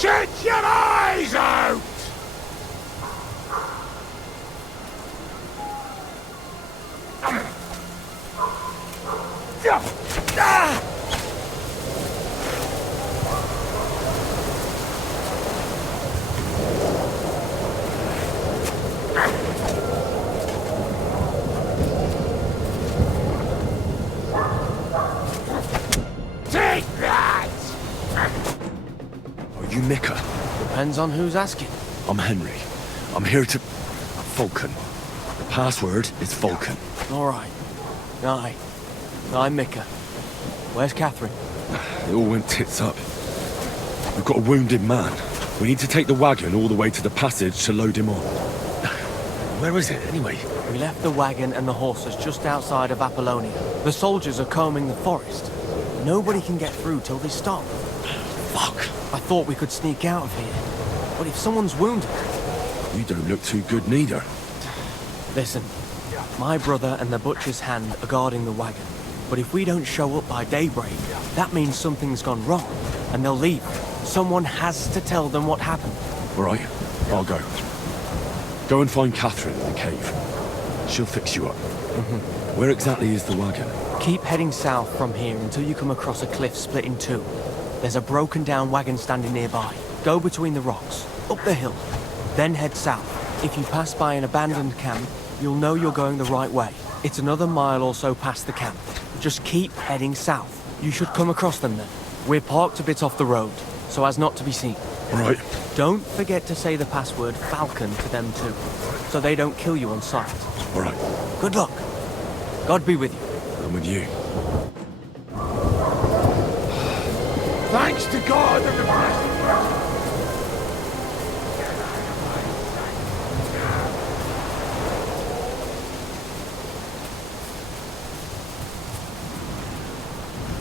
Shut your eyes out! Take that! Are you Mika? Depends on who's asking. I'm Henry. I'm here to... Vulcan. The password is Vulcan. All right. Aye. I'm Mika. Where's Catherine? It all went tits up. We've got a wounded man. We need to take the wagon all the way to the passage to load him on. Where is it, anyway? We left the wagon and the horses just outside of Apollonia. The soldiers are combing the forest. Nobody can get through till they stop. Fuck. I thought we could sneak out of here. But if someone's wounded... You don't look too good neither. Listen, my brother and the butcher's hand are guarding the wagon. But if we don't show up by daybreak, that means something's gone wrong, and they'll leave. Someone has to tell them what happened. All right, I'll go. Go and find Catherine in the cave. She'll fix you up. Where exactly is the wagon? Keep heading south from here until you come across a cliff split in two. There's a broken down wagon standing nearby. Go between the rocks, up the hill, then head south. If you pass by an abandoned camp, you'll know you're going the right way. It's another mile or so past the camp. Just keep heading south. You should come across them then. We're parked a bit off the road, so as not to be seen. Right. Don't forget to say the password Falcon to them too, so they don't kill you on sight. All right. Good luck. God be with you. I'm with you. Thanks to God and the bastard.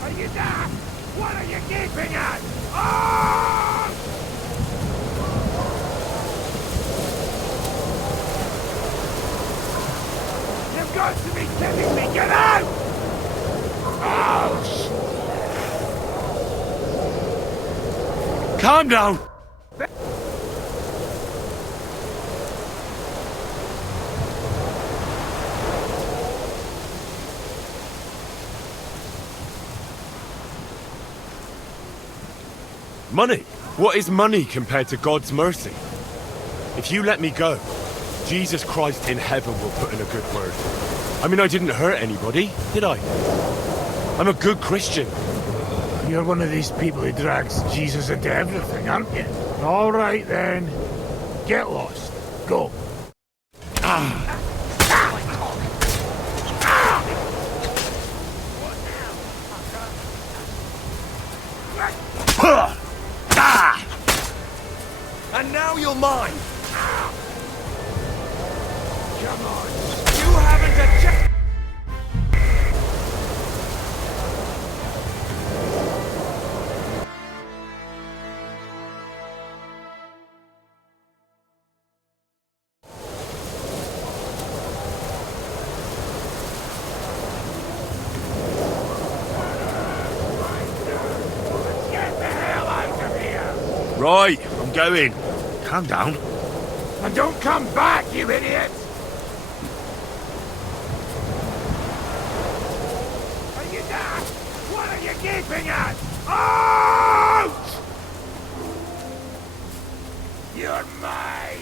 Are you daft? What are you keeping at? Oh! You've got to be kidding me! Get out! Oh, shit. Calm down! Money? What is money compared to God's mercy? If you let me go, Jesus Christ in heaven will put in a good word. I mean, I didn't hurt anybody, did I? I'm a good Christian. You're one of these people who drags Jesus into everything, aren't you? All right, then. Get lost. Go. And now you're mine! Come on! You haven't a chance! Right, I'm going. Calm down. And don't come back, you idiot! Are you done? What are you gaping at? Out! You're mine!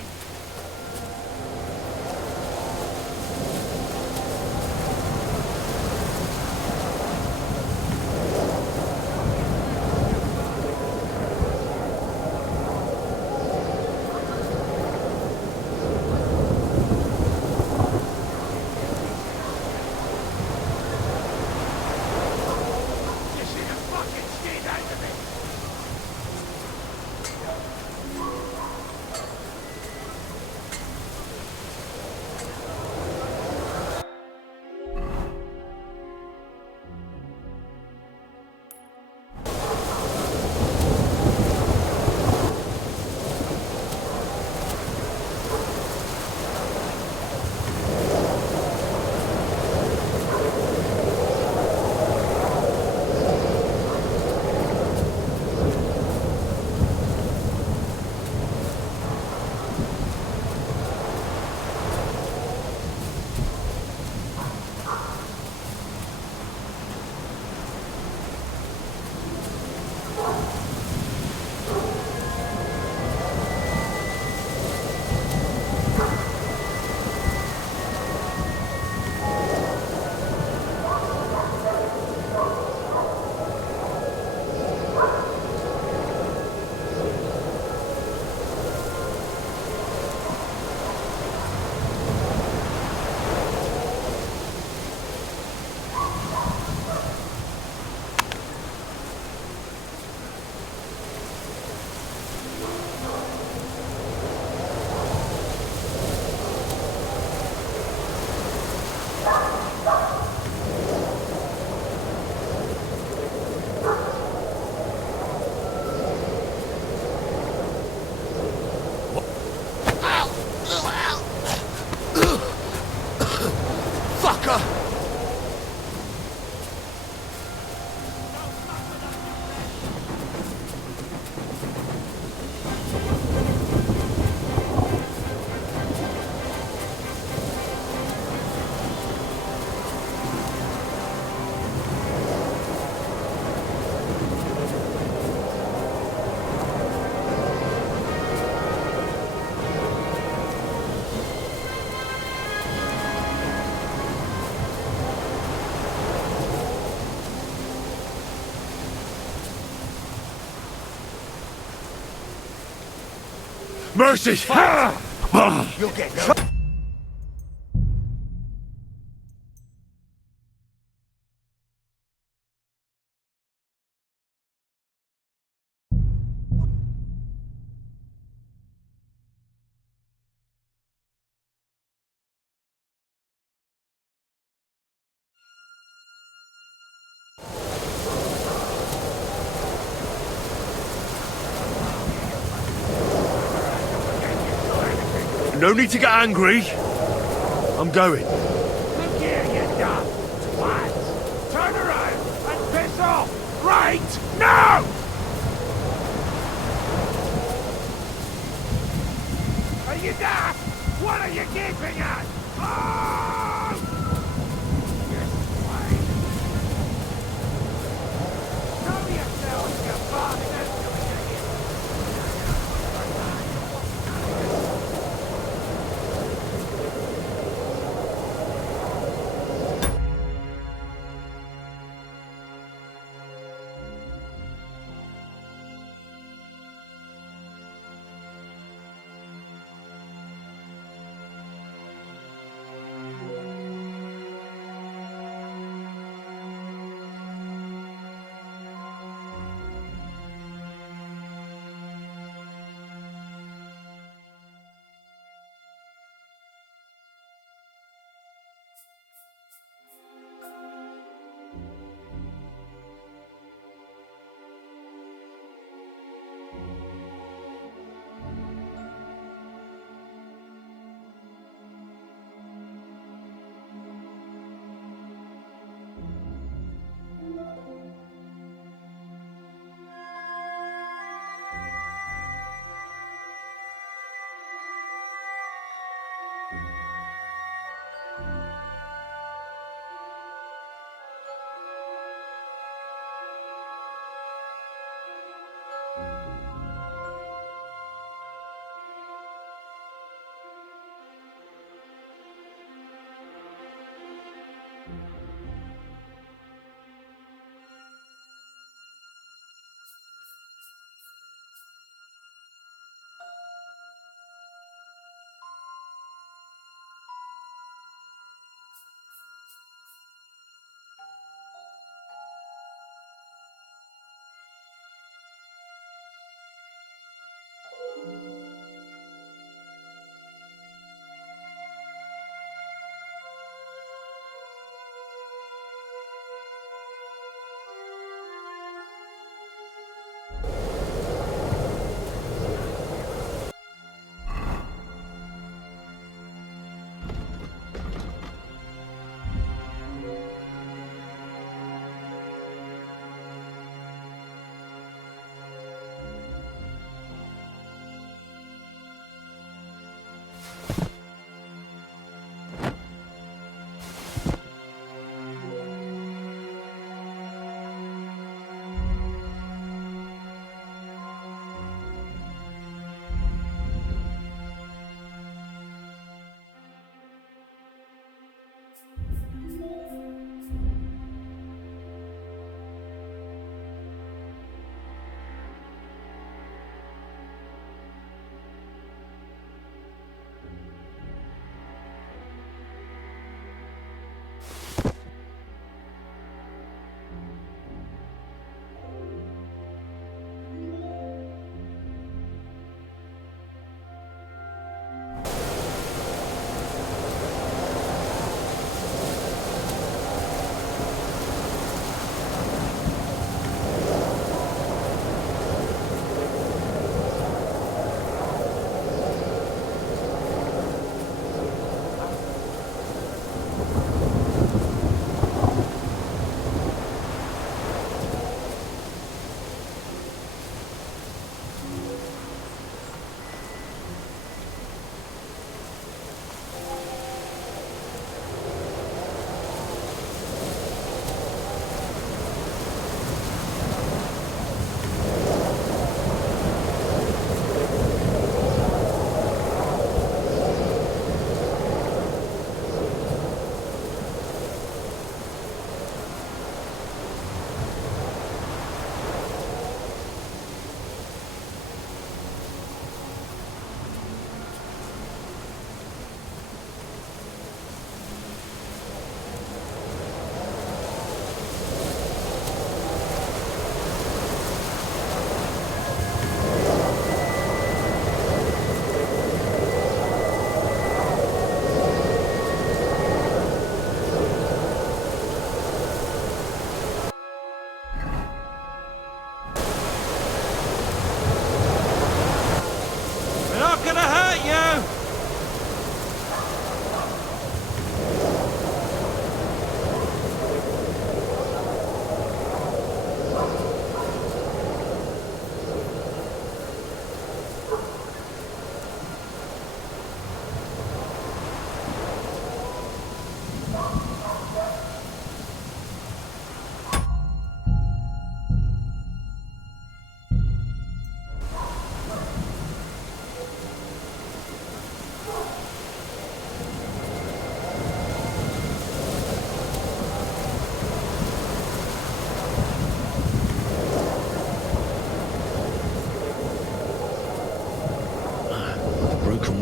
Mercy! You'll get no... No need to get angry. I'm going. Look here, you dumb twat! Turn around and piss off right now!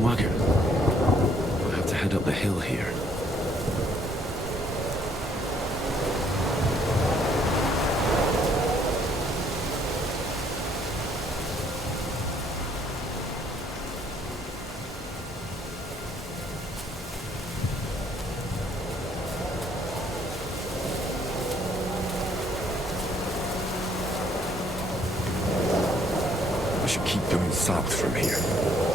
wagon. I'll have to head up the hill here. I should keep going south from here.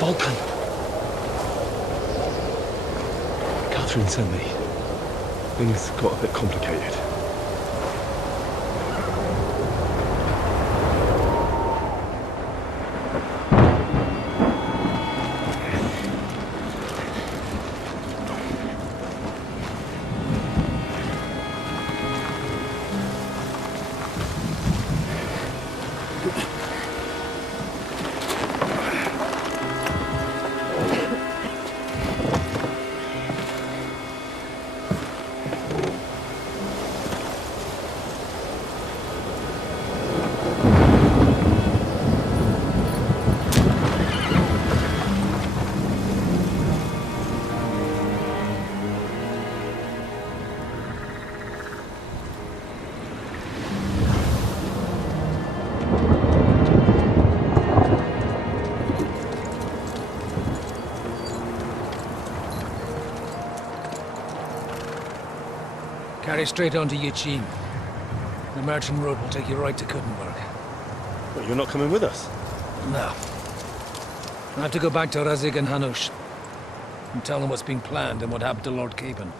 Vulcan! Catherine sent me. Things got a bit complicated. Carry straight on to Yichin. The merchant road will take you right to Kuttenberg. But you're not coming with us? No. I have to go back to Razig and Hanush and tell them what's been planned and what happened to Lord Capon.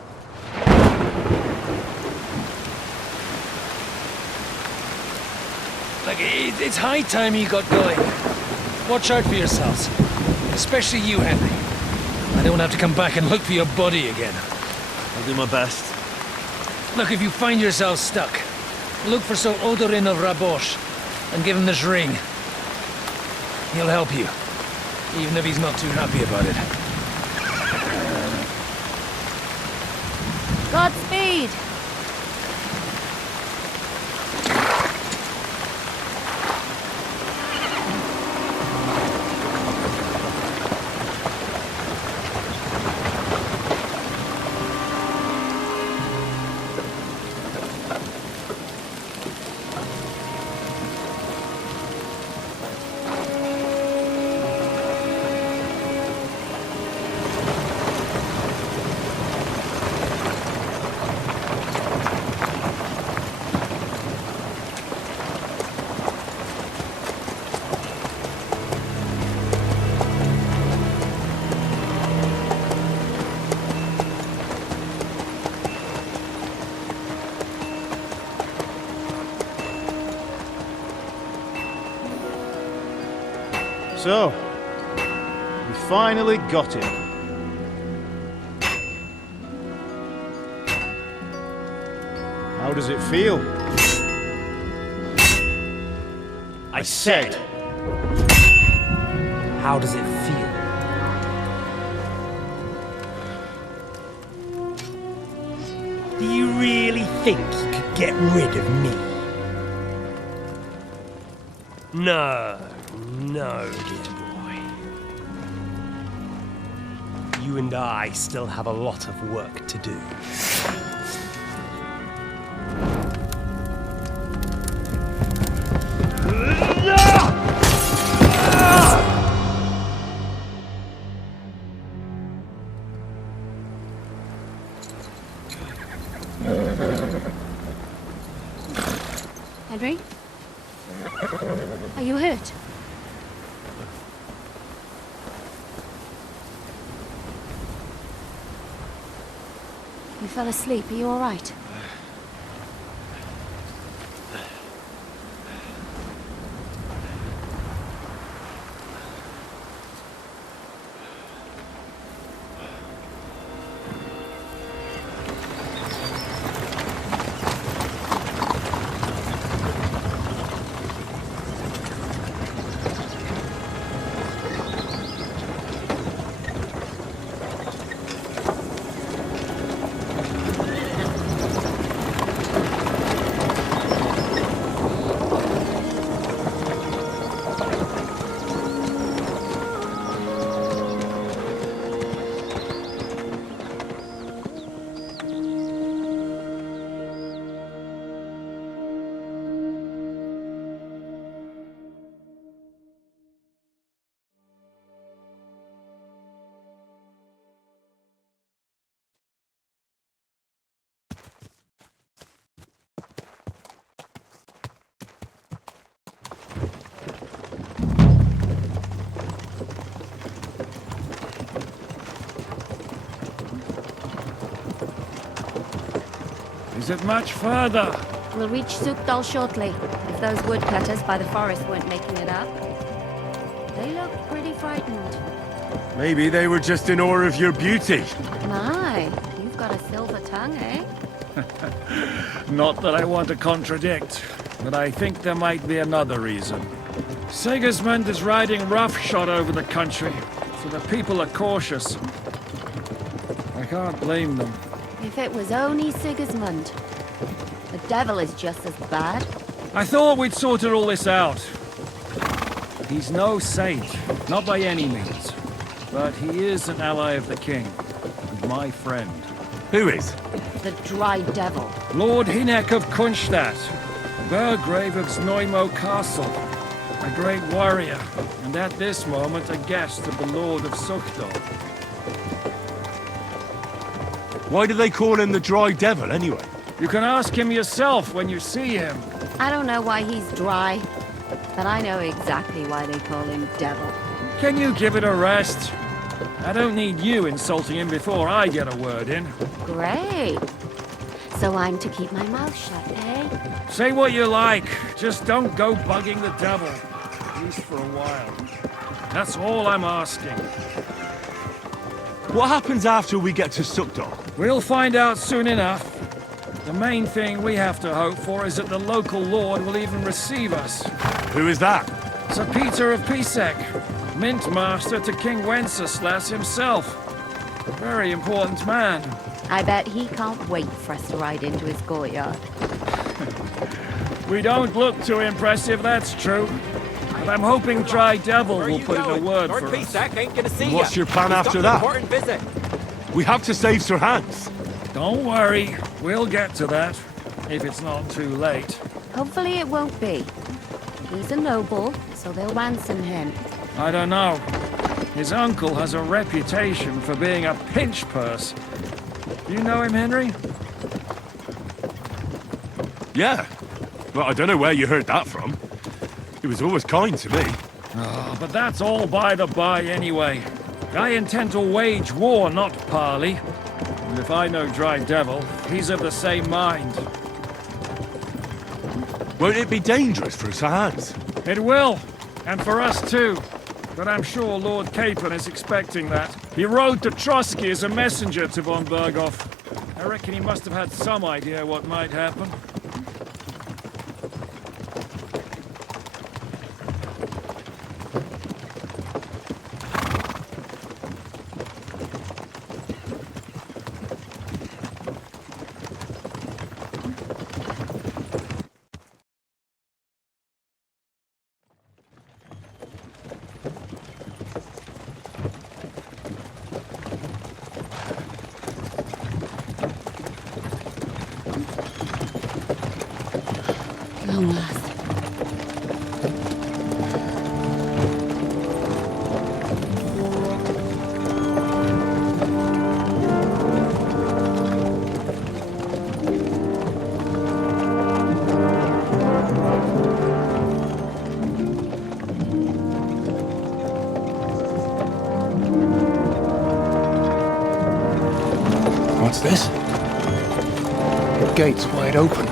Like, it's high time you got going. Watch out for yourselves. Especially you, Henry. I don't have to come back and look for your body again. I'll do my best. Look, if you find yourself stuck, look for Sir Odorin of Rabosh and give him this ring. He'll help you, even if he's not too happy about it. Godspeed! So, we finally got him. How does it feel? I said, how does it feel? Do you really think you could get rid of me? No, dear boy. You and I still have a lot of work to do. Henry? Are you hurt? You fell asleep. Are you all right? Is it much further? We'll reach Sukdal shortly, if those woodcutters by the forest weren't making it up. They look pretty frightened. Maybe they were just in awe of your beauty. My, you've got a silver tongue, eh? Not that I want to contradict, but I think there might be another reason. Sigismund is riding roughshod over the country, so the people are cautious. I can't blame them. If it was only Sigismund. The devil is just as bad. I thought we'd sorted all this out. He's no saint, not by any means. But he is an ally of the king, and my friend. Who is? The dry devil. Lord Hinek of Kunstadt. Burgrave of Znojmo Castle, a great warrior, and at this moment a guest of the Lord of Sukdal. Why do they call him the Dry Devil, anyway? You can ask him yourself when you see him. I don't know why he's dry, but I know exactly why they call him Devil. Can you give it a rest? I don't need you insulting him before I get a word in. Great. So I'm to keep my mouth shut, eh? Say what you like, just don't go bugging the devil. At least for a while. That's all I'm asking. What happens after we get to Sukdal? We'll find out soon enough. The main thing we have to hope for is that the local lord will even receive us. Who is that? Sir Peter of Pisek, Mint Master to King Wenceslas himself. A very important man. I bet he can't wait for us to ride into his courtyard. We don't look too impressive, that's true. But I'm hoping Dry Devil will put in a word for us. Ain't gonna see What's ya. your plan He's after got that? an important visit. We have to save Sir Hans. Don't worry, we'll get to that, if it's not too late. Hopefully it won't be. He's a noble, so they'll ransom him. I don't know. His uncle has a reputation for being a pinch purse. You know him, Henry? Yeah, but I don't know where you heard that from. He was always kind to me. Oh, but that's all by the by anyway. I intend to wage war, not parley. And if I know Dry Devil, he's of the same mind. Won't it be dangerous for Sir Hans? It will, and for us too. But I'm sure Lord Capon is expecting that. He rode to Trotsky as a messenger to von Berghoff. I reckon he must have had some idea what might happen. Long last. What's this? The gate's wide open.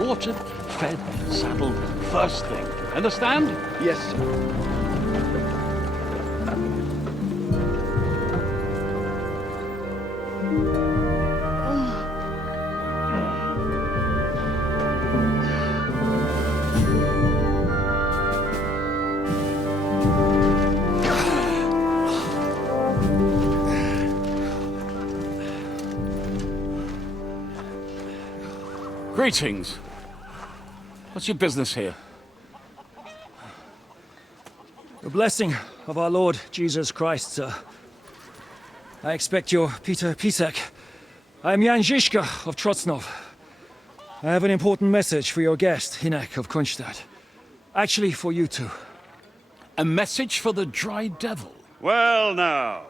Watered, fed, saddled, first thing. Understand? Yes, sir. Greetings. What's your business here? The blessing of our Lord Jesus Christ, sir. I expect you're Peter Pisek. I am Jan Žižka of Trocnov. I have an important message for your guest, Hinek of Kunstadt. Actually, for you two. A message for the Dry Devil? Well now,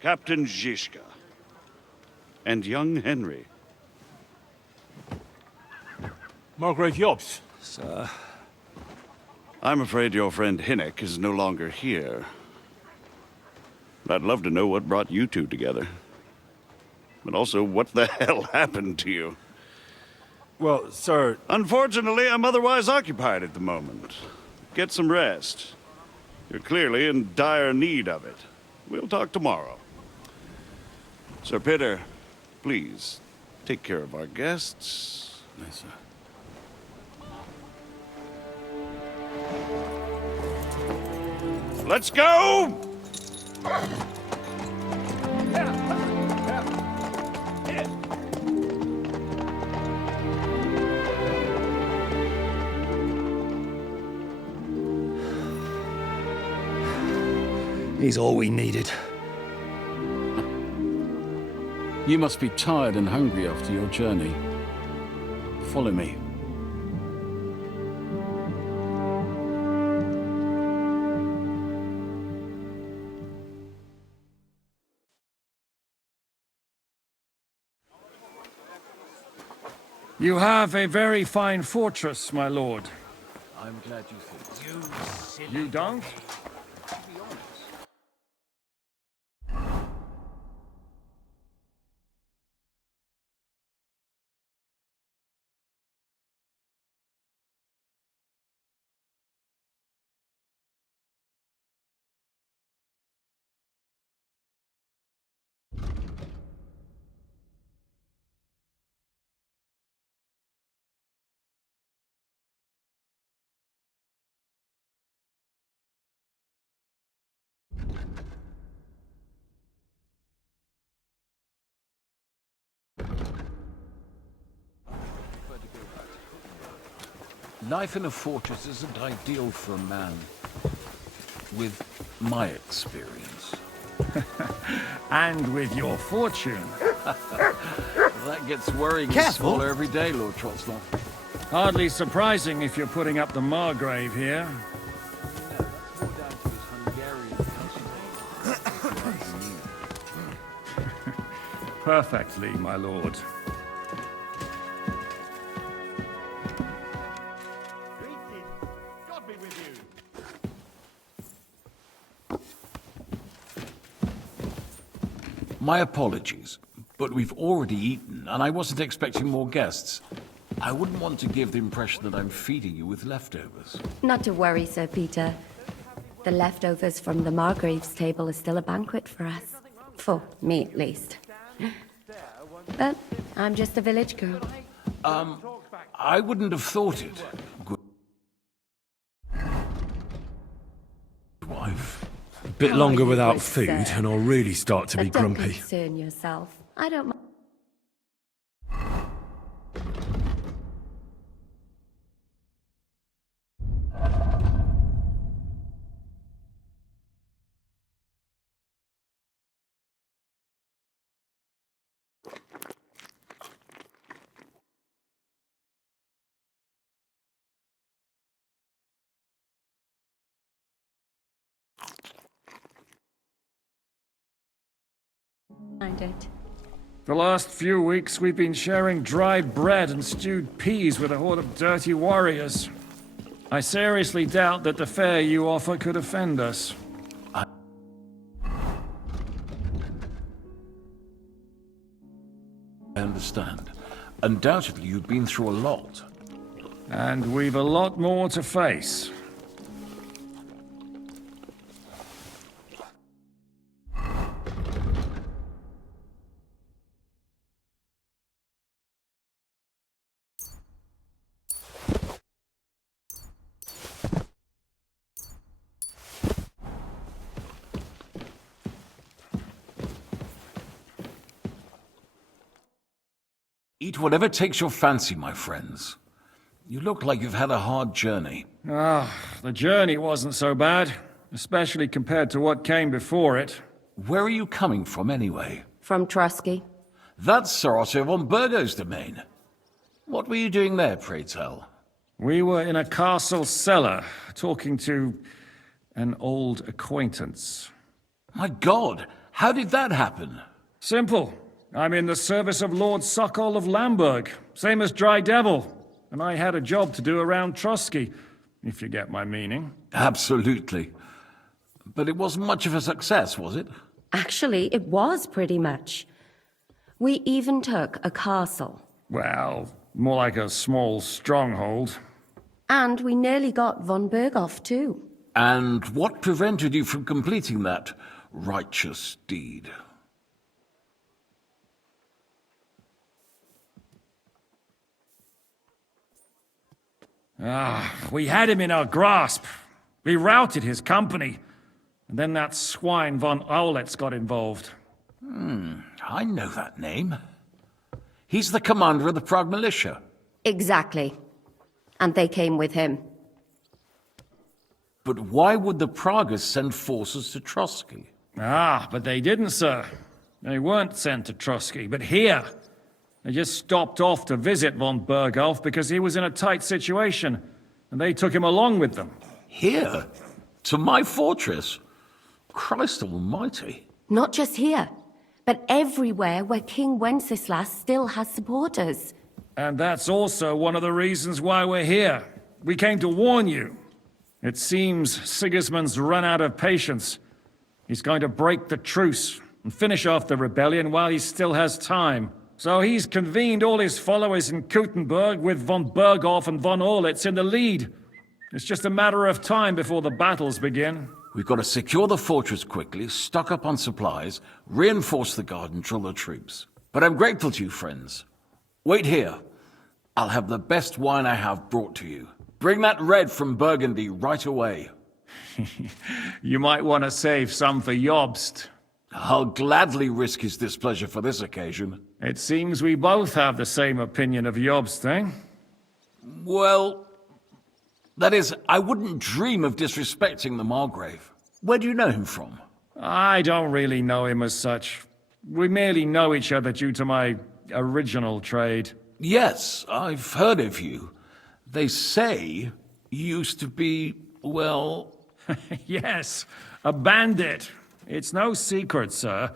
Captain Žižka. And young Henry. Margrave Jobs. Sir. I'm afraid your friend Hinek is no longer here. I'd love to know what brought you two together. But also, what the hell happened to you? Well, sir... Unfortunately, I'm otherwise occupied at the moment. Get some rest. You're clearly in dire need of it. We'll talk tomorrow. Sir Peter, please, take care of our guests. Yes, sir. Let's go! He's all we needed. You must be tired and hungry after your journey. Follow me. You have a very fine fortress, my lord. I'm glad you think. You don't? Life in a fortress isn't ideal for a man with my experience. And with your fortune. That gets worrying Careful. smaller every day, Lord Trotsnov. Hardly surprising if you're putting up the Margrave here. Perfectly, my lord. God be with you. My apologies, but we've already eaten, and I wasn't expecting more guests. I wouldn't want to give the impression that I'm feeding you with leftovers. Not to worry, Sir Peter. The leftovers from the Margrave's table are still a banquet for us. For me, at least. But I'm just a village girl. I wouldn't have thought it. Good wife. A bit longer without good, food, sir. and I'll really start to be But don't grumpy. concern yourself. I don't mind. It. The last few weeks we've been sharing dried bread and stewed peas with a horde of dirty warriors. I seriously doubt that the fare you offer could offend us. I understand. Undoubtedly, you've been through a lot. And we've a lot more to face. Eat whatever takes your fancy, my friends. You look like you've had a hard journey. The journey wasn't so bad, especially compared to what came before it. Where are you coming from, anyway? From Trusky. That's Sir Otto von Burgo's domain. What were you doing there, pray tell? We were in a castle cellar, talking to an old acquaintance. My God, how did that happen? Simple. I'm in the service of Lord Sokol of Lamberg, same as Dry Devil, and I had a job to do around Trusky, if you get my meaning. Absolutely. But it wasn't much of a success, was it? Actually, it was pretty much. We even took a castle. Well, more like a small stronghold. And we nearly got von Berghoff, too. And what prevented you from completing that righteous deed? We had him in our grasp. We routed his company. And then that swine von Aulitz got involved. I know that name. He's the commander of the Prague militia. Exactly. And they came with him. But why would the Pragas send forces to Trotsky? Ah, but they didn't, sir. They weren't sent to Trotsky, but here. They just stopped off to visit von Berghoff because he was in a tight situation, and they took him along with them. Here? To my fortress? Christ almighty. Not just here, but everywhere where King Wenceslas still has supporters. And that's also one of the reasons why we're here. We came to warn you. It seems Sigismund's run out of patience. He's going to break the truce and finish off the rebellion while he still has time. So he's convened all his followers in Kuttenberg with von Berghoff and von Orlitz in the lead. It's just a matter of time before the battles begin. We've got to secure the fortress quickly, stock up on supplies, reinforce the guard and drill the troops. But I'm grateful to you, friends. Wait here. I'll have the best wine I have brought to you. Bring that red from Burgundy right away. You might want to save some for Jobst. I'll gladly risk his displeasure for this occasion. It seems we both have the same opinion of Jobst, eh? Well, that is, I wouldn't dream of disrespecting the Margrave. Where do you know him from? I don't really know him as such. We merely know each other due to my original trade. Yes, I've heard of you. They say you used to be, well... Yes, a bandit. It's no secret, sir.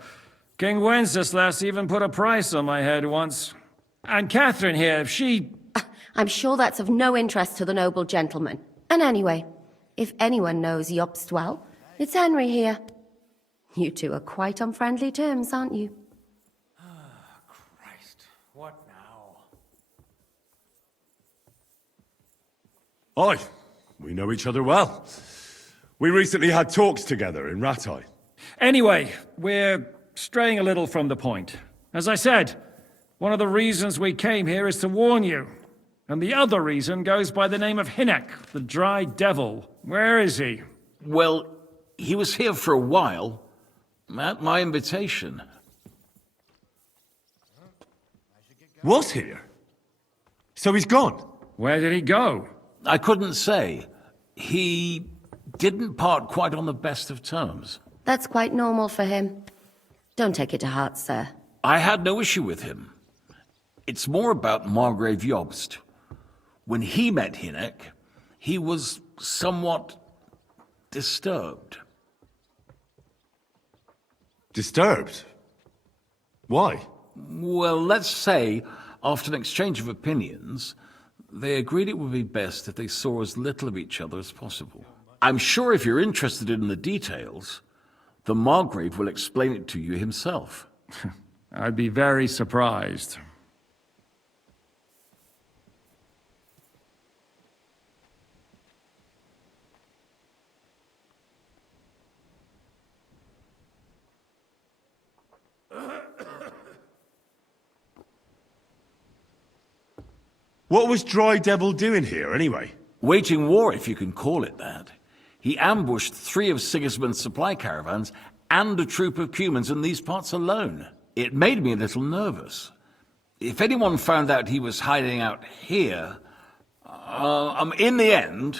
King Wenceslas even put a price on my head once. And Catherine here, she... I'm sure that's of no interest to the noble gentleman. And anyway, if anyone knows Jobst well, it's Henry here. You two are quite on friendly terms, aren't you? Christ, what now? Aye, we know each other well. We recently had talks together in Rattay. Anyway, we're straying a little from the point. As I said, one of the reasons we came here is to warn you. And the other reason goes by the name of Hynek, the Dry Devil. Where is he? Well, he was here for a while, at my invitation. Was here? So he's gone? Where did he go? I couldn't say. He didn't part quite on the best of terms. That's quite normal for him. Don't take it to heart, sir. I had no issue with him. It's more about Margrave Jobst. When he met Hynek, he was somewhat disturbed. Disturbed? Why? Well, let's say, after an exchange of opinions, they agreed it would be best if they saw as little of each other as possible. I'm sure if you're interested in the details, the Margrave will explain it to you himself. I'd be very surprised. What was Dry Devil doing here, anyway? Waging war, if you can call it that. He ambushed 3 of Sigismund's supply caravans and a troop of Cumans in these parts alone. It made me a little nervous. If anyone found out he was hiding out here... in the end,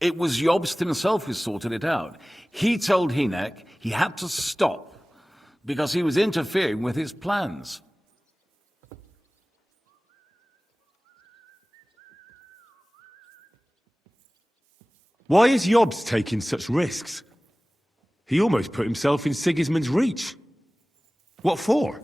it was Jobst himself who sorted it out. He told Hynek he had to stop because he was interfering with his plans. Why is Jobst taking such risks? He almost put himself in Sigismund's reach. What for?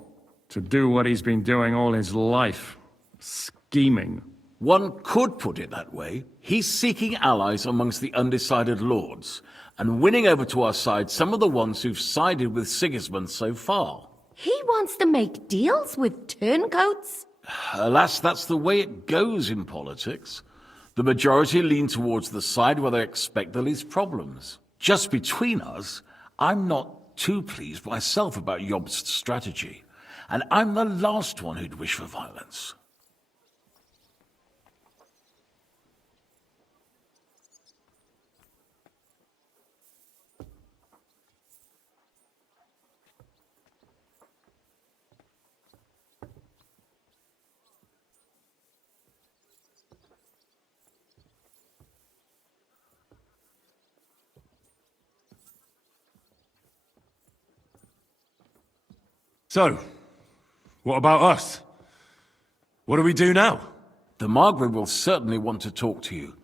To do what he's been doing all his life. Scheming. One could put it that way. He's seeking allies amongst the undecided lords, and winning over to our side some of the ones who've sided with Sigismund so far. He wants to make deals with turncoats? Alas, that's the way it goes in politics. The majority lean towards the side where they expect the least problems. Just between us, I'm not too pleased myself about Jobst's strategy, and I'm the last one who'd wish for violence. So, what about us? What do we do now? The Margrave will certainly want to talk to you,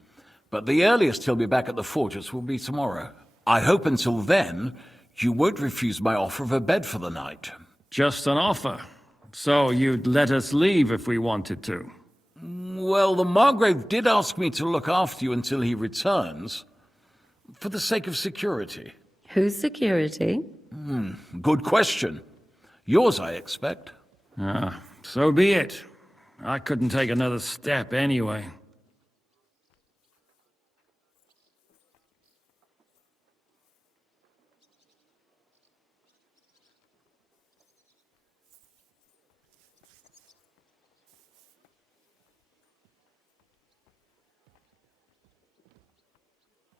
but the earliest he'll be back at the fortress will be tomorrow. I hope until then, you won't refuse my offer of a bed for the night. Just an offer. So you'd let us leave if we wanted to? Well, the Margrave did ask me to look after you until he returns, for the sake of security. Whose security? Good question. Yours, I expect. Ah, so be it. I couldn't take another step anyway.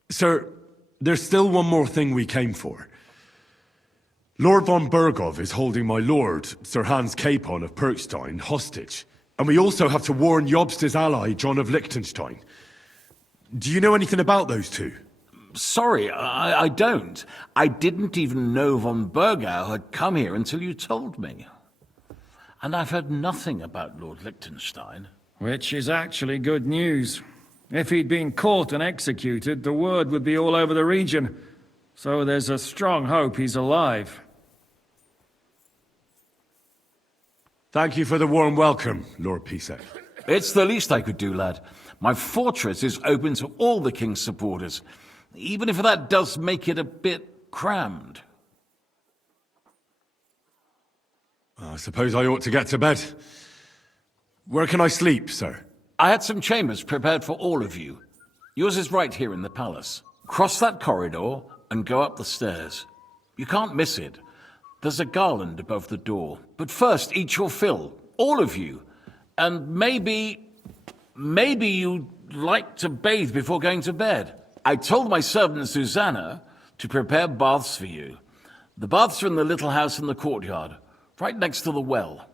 Sir, there's still one more thing we came for. Lord von Bergov is holding my lord, Sir Hans Capon of Perkstein, hostage. And we also have to warn Jobst's ally, John of Liechtenstein. Do you know anything about those two? Sorry, I don't. I didn't even know von Bergau had come here until you told me. And I've heard nothing about Lord Liechtenstein. Which is actually good news. If he'd been caught and executed, the word would be all over the region. So there's a strong hope he's alive. Thank you for the warm welcome, Lord Pisek. It's the least I could do, lad. My fortress is open to all the king's supporters, even if that does make it a bit crammed. I suppose I ought to get to bed. Where can I sleep, sir? I had some chambers prepared for all of you. Yours is right here in the palace. Cross that corridor and go up the stairs. You can't miss it. There's a garland above the door. But first, eat your fill. All of you. And maybe you'd like to bathe before going to bed. I told my servant Susanna to prepare baths for you. The baths are in the little house in the courtyard, right next to the well.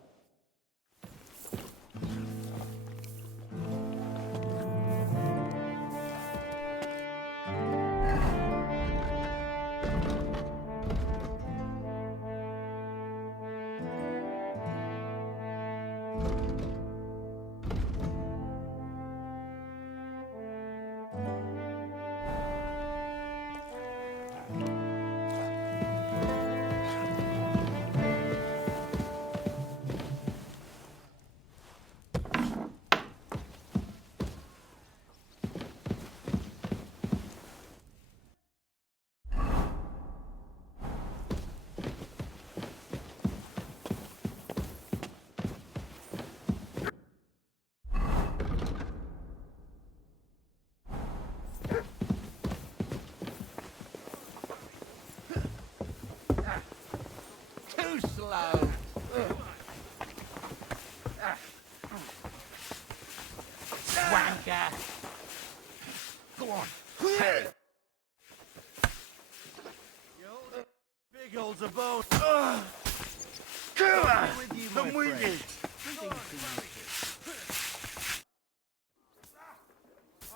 Too slow. Wanker. Go on. Big holes of bone. Come with it.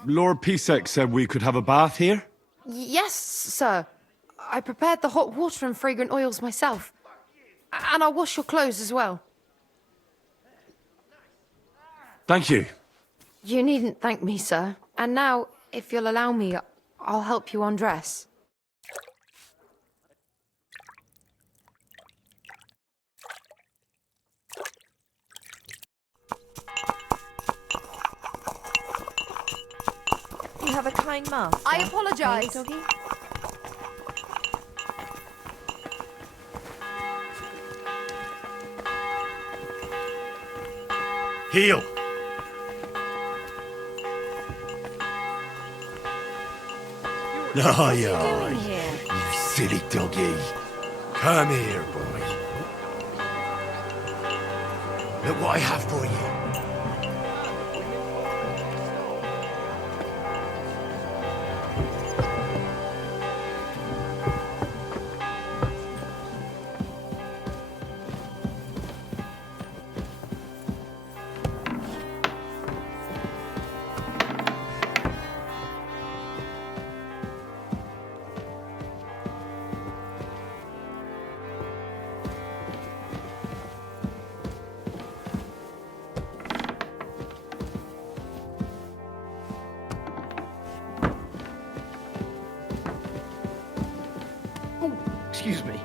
Lord Pisek said we could have a bath here? Yes, sir. I prepared the hot water and fragrant oils myself. And I'll wash your clothes as well. Thank you. You needn't thank me, sir. And now, if you'll allow me, I'll help you undress. You have a kind master. I apologize. Doggy. Heel! What are you doing here? You silly doggy. Come here, boy. Look what I have for you. Excuse me.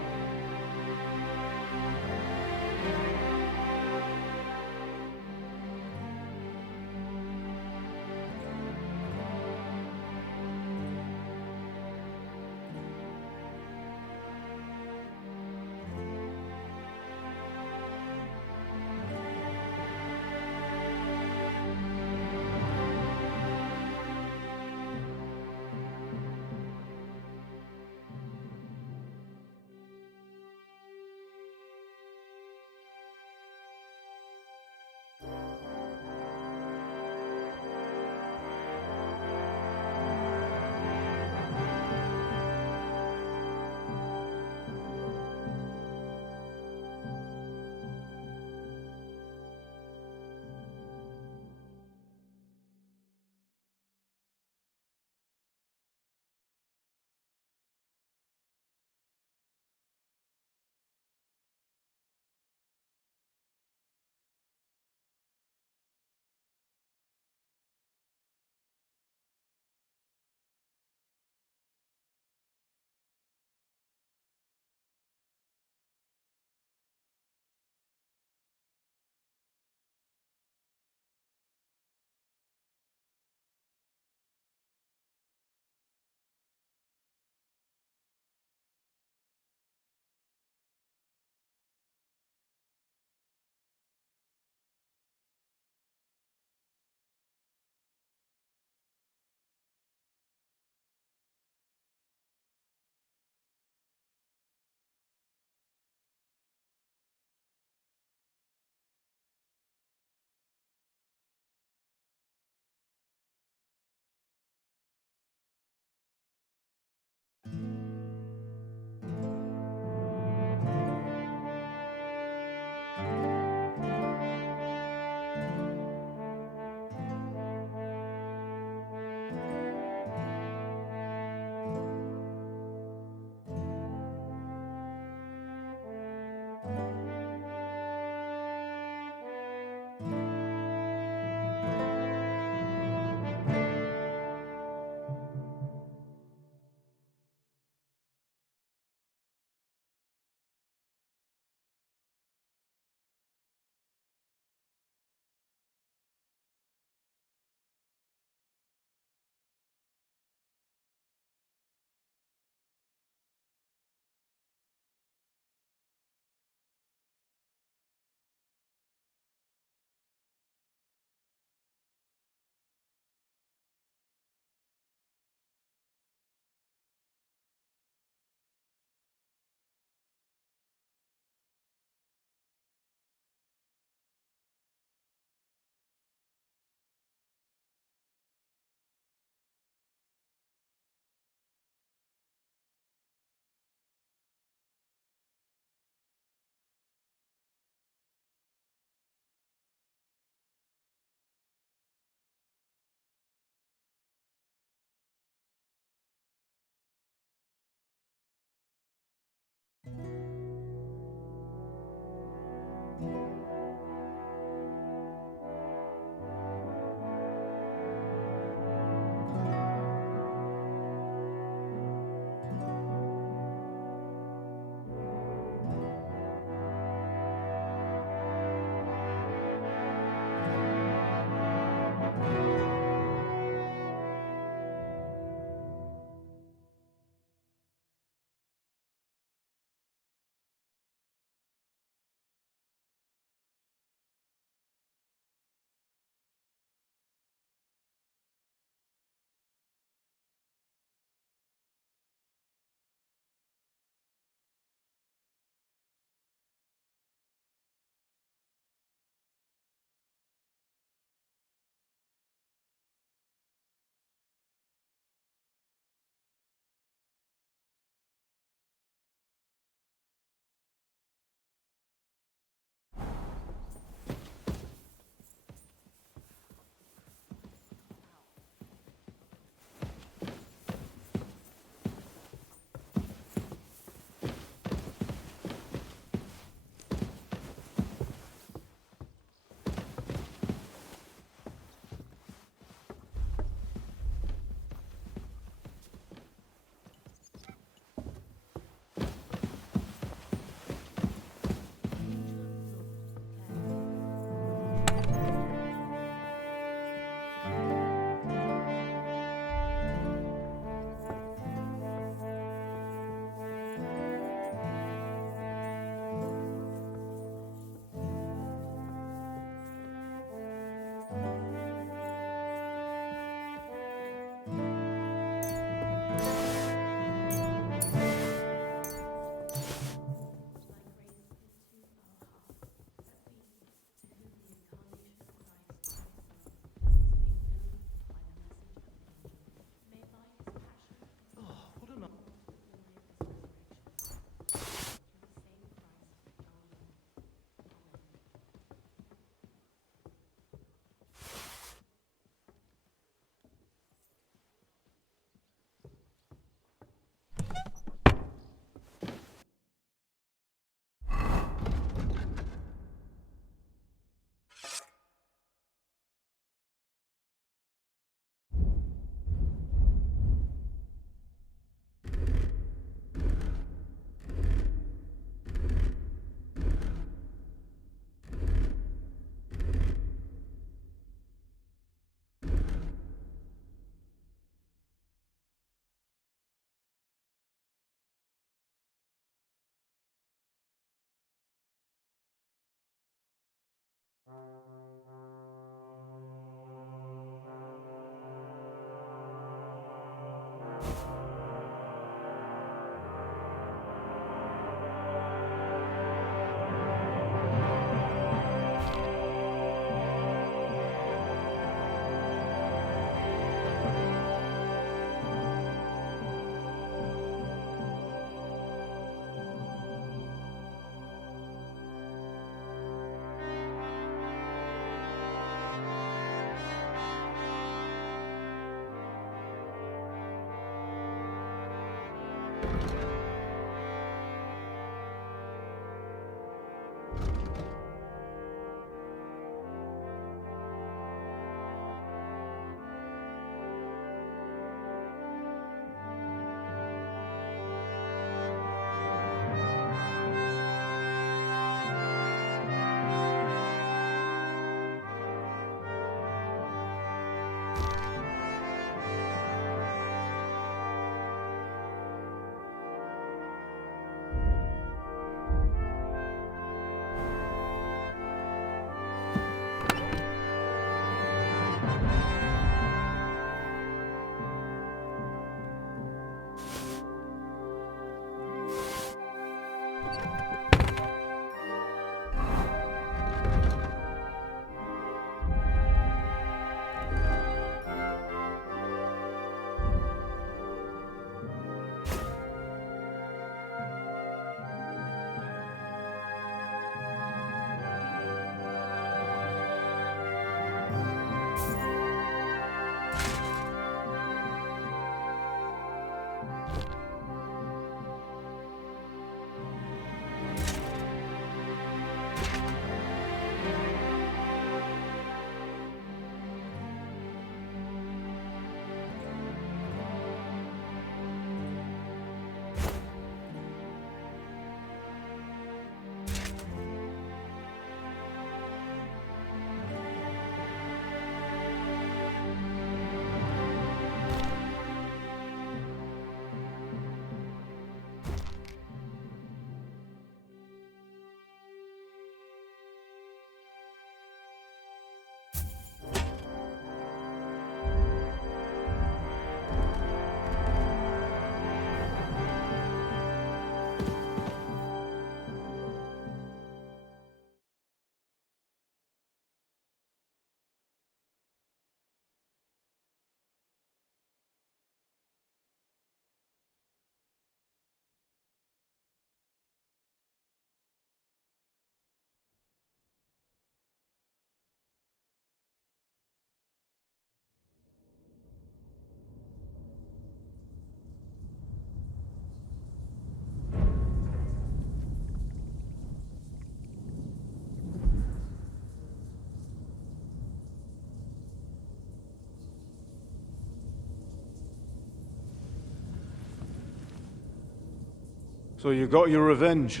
So you got your revenge?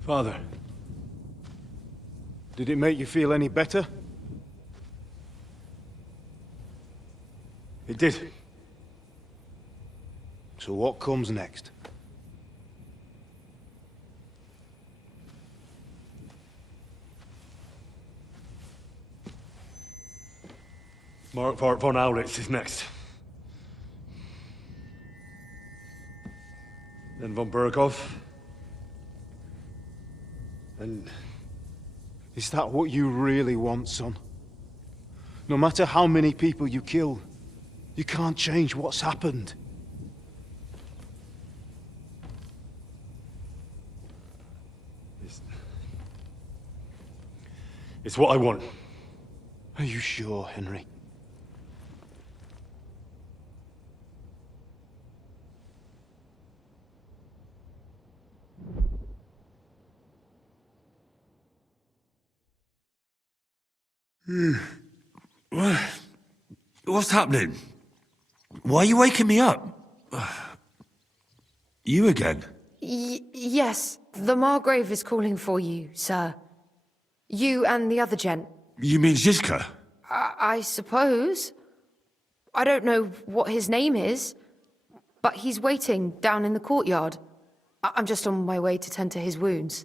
Father, did it make you feel any better? It did. So what comes next? Mark von Aulitz is next. Then von Berghoff. And is that what you really want, son? No matter how many people you kill, you can't change what's happened. It's what I want. Are you sure, Henry? What's happening? Why are you waking me up? You again? Yes, the Margrave is calling for you, sir. You and the other gent. You mean Zizka? I suppose. I don't know what his name is, but he's waiting down in the courtyard. I'm just on my way to tend to his wounds.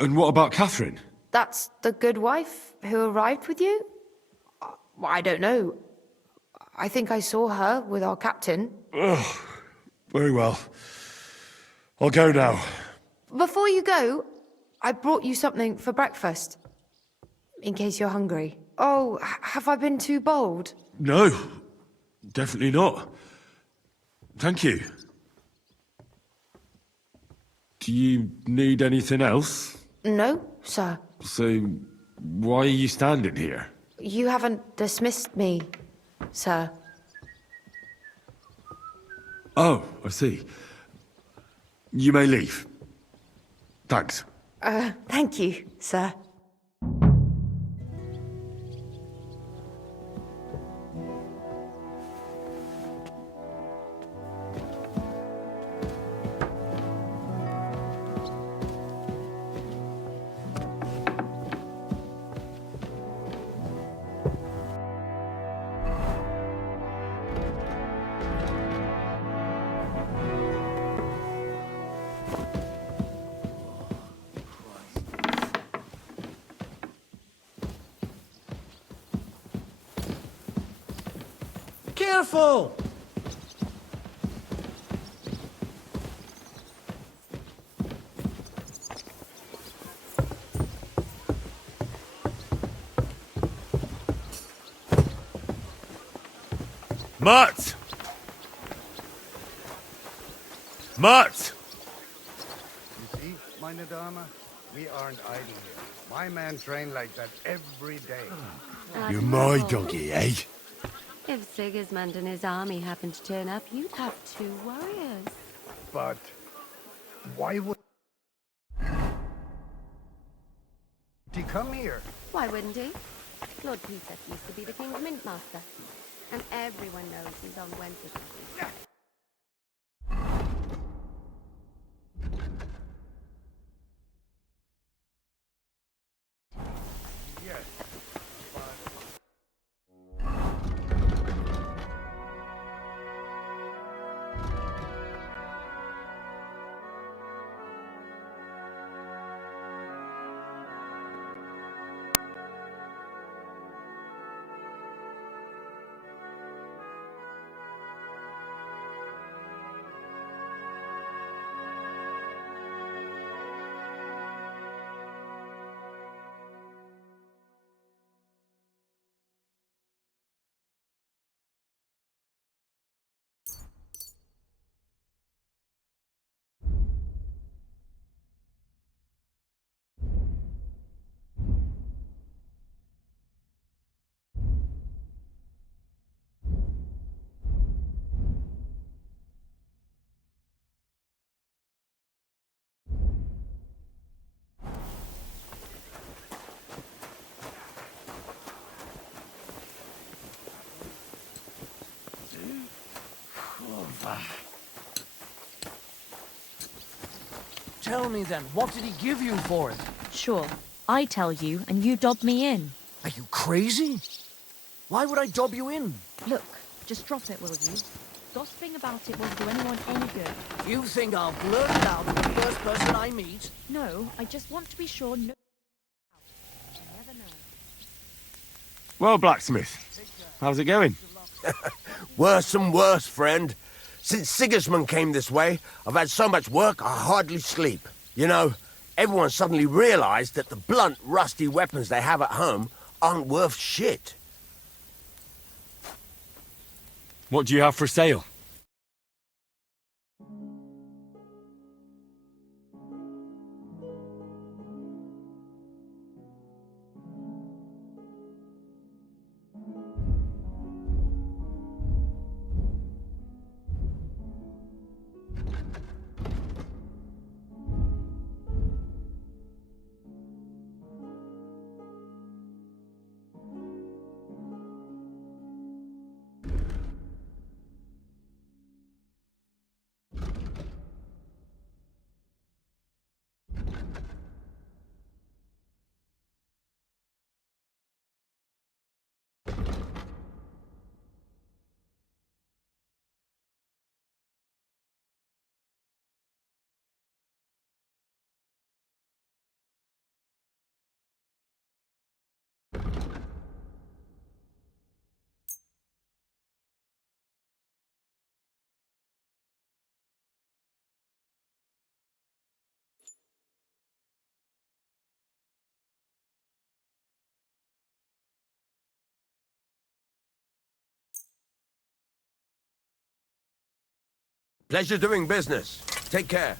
And what about Catherine? That's the good wife who arrived with you? I don't know. I think I saw her with our captain. Oh, very well. I'll go now. Before you go, I brought you something for breakfast. In case you're hungry. Oh, have I been too bold? No, definitely not. Thank you. Do you need anything else? No, sir. So, why are you standing here? You haven't dismissed me, sir. Oh, I see. You may leave. Thanks. Thank you, sir. Careful! Mutt! Mutt! You see, my Nadama? We aren't idle here. My man train like that every day. You're my doggy, eh? If Sigismund and his army happened to turn up, you'd have 2 warriors. But why would he come here? Why wouldn't he? Lord Peter used to be the king's mint master. And everyone knows he's on Wenceslas. Yes. Tell me then, what did he give you for it? Sure. I tell you, and you dob me in. Are you crazy? Why would I dob you in? Look, just drop it, will you? Gossiping about it won't do anyone any good. You think I'll blurt it out to the first person I meet? No, I just want to be sure no... You never know. Well, blacksmith, how's it going? Worse and worse, friend. Since Sigismund came this way, I've had so much work I hardly sleep. You know, everyone suddenly realized that the blunt, rusty weapons they have at home aren't worth shit. What do you have for sale? Pleasure doing business. Take care.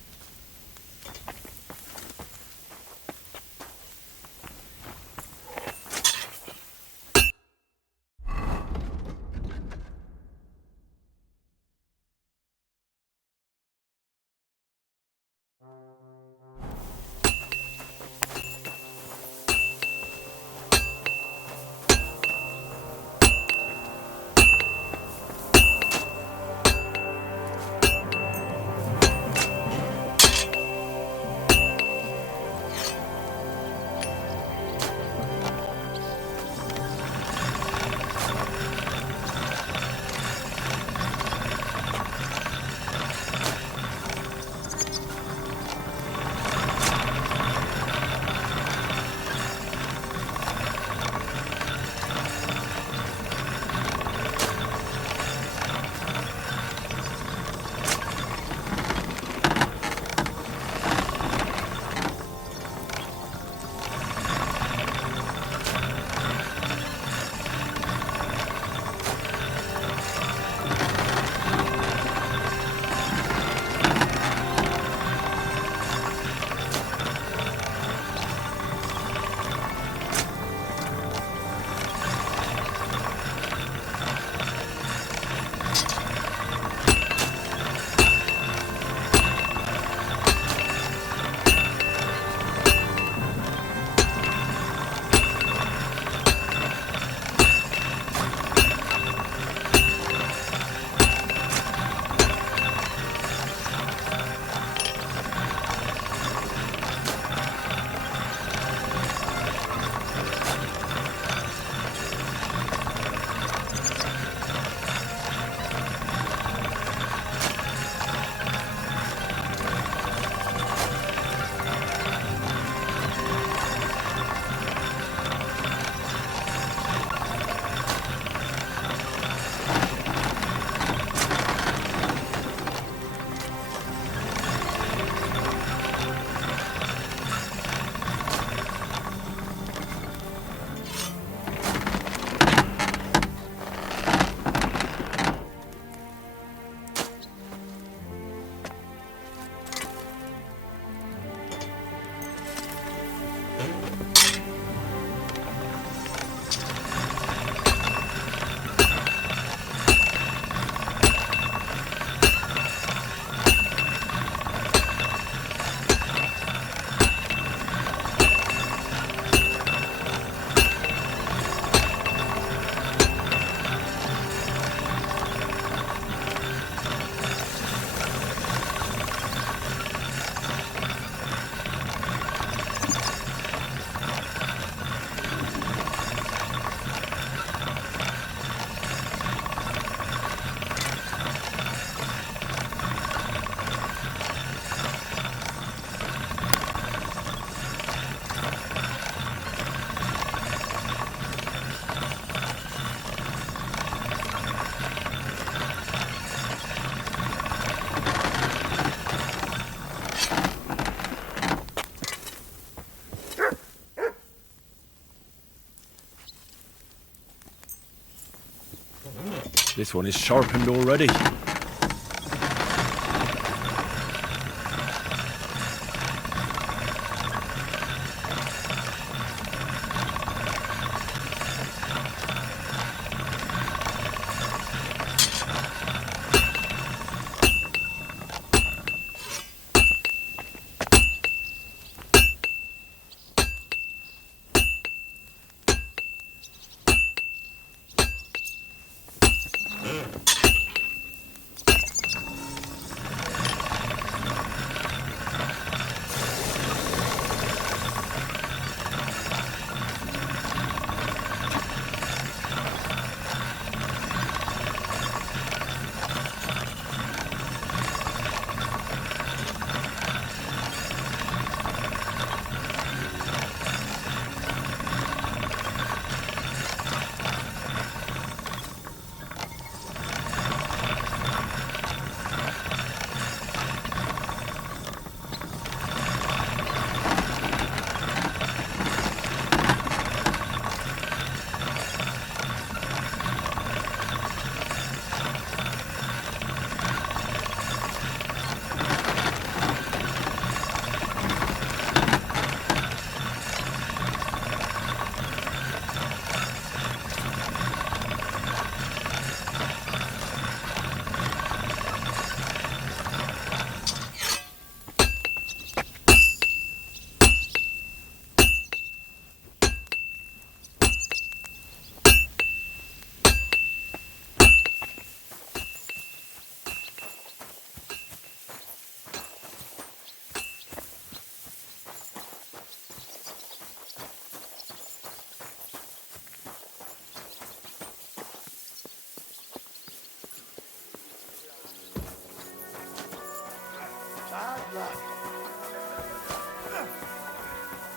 This one is sharpened already.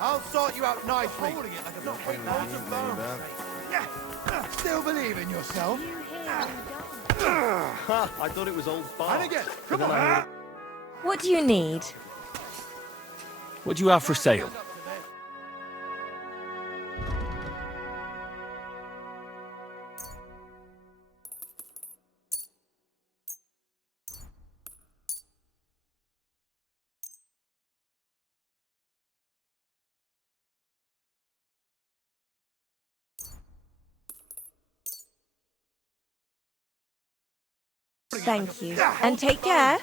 I'll sort you out nicely. Still believe in yourself? I thought it was old Bart. And again, come on. What do you need? What do you have for sale? Thank you. And take care.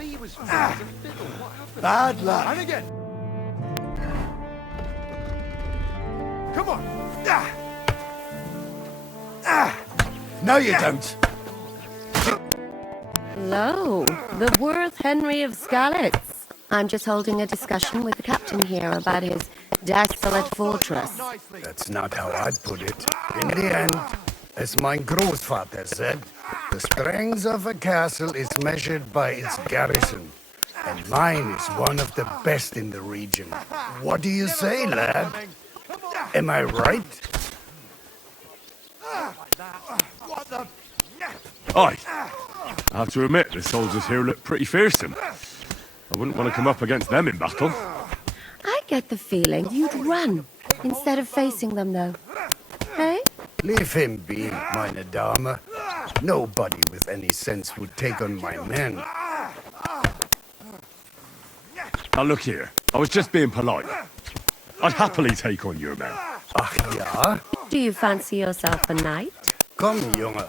He was fit as a fiddle. What happened? Bad luck. And again. Come on. No, you don't. Hello, the Worth Henry of Skalitz. I'm just holding a discussion with the captain here about his desolate fortress. That's not how I'd put it. In the end, as my grandfather said, the strength of a castle is measured by its garrison. And mine is one of the best in the region. What do you say, lad? Am I right? What the? Aye. I have to admit, the soldiers here look pretty fearsome. I wouldn't want to come up against them in battle. I get the feeling you'd run instead of facing them, though. Hey? Leave him be, meine Dame. Nobody with any sense would take on my men. Now look here, I was just being polite. I'd happily take on your men. Ach ja? Do you fancy yourself a knight? Come, Junge.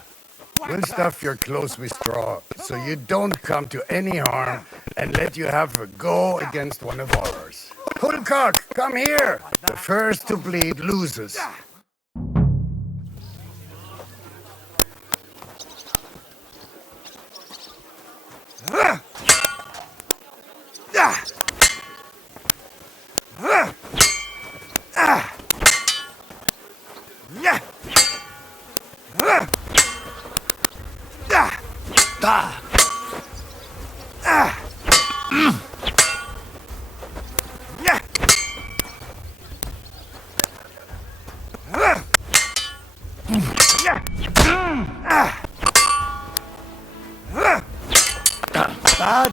We'll stuff your clothes with straw, so you don't come to any harm, and let you have a go against one of ours. Hulcock, come here! The first to bleed loses. Bad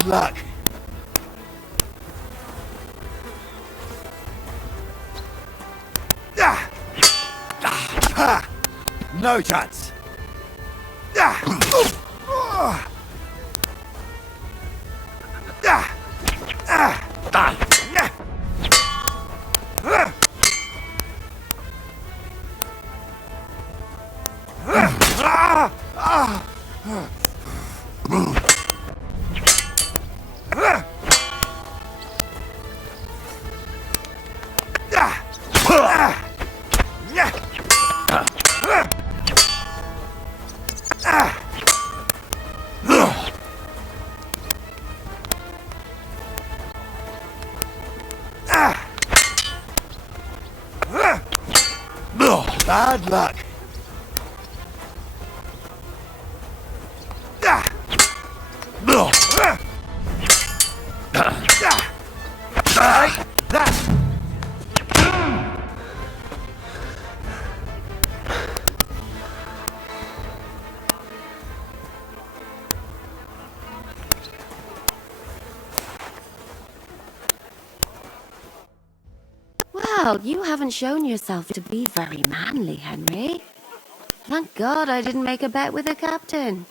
luck. No chance. Bad luck. Well, you haven't shown yourself to be very manly, Henry. Thank God I didn't make a bet with the captain.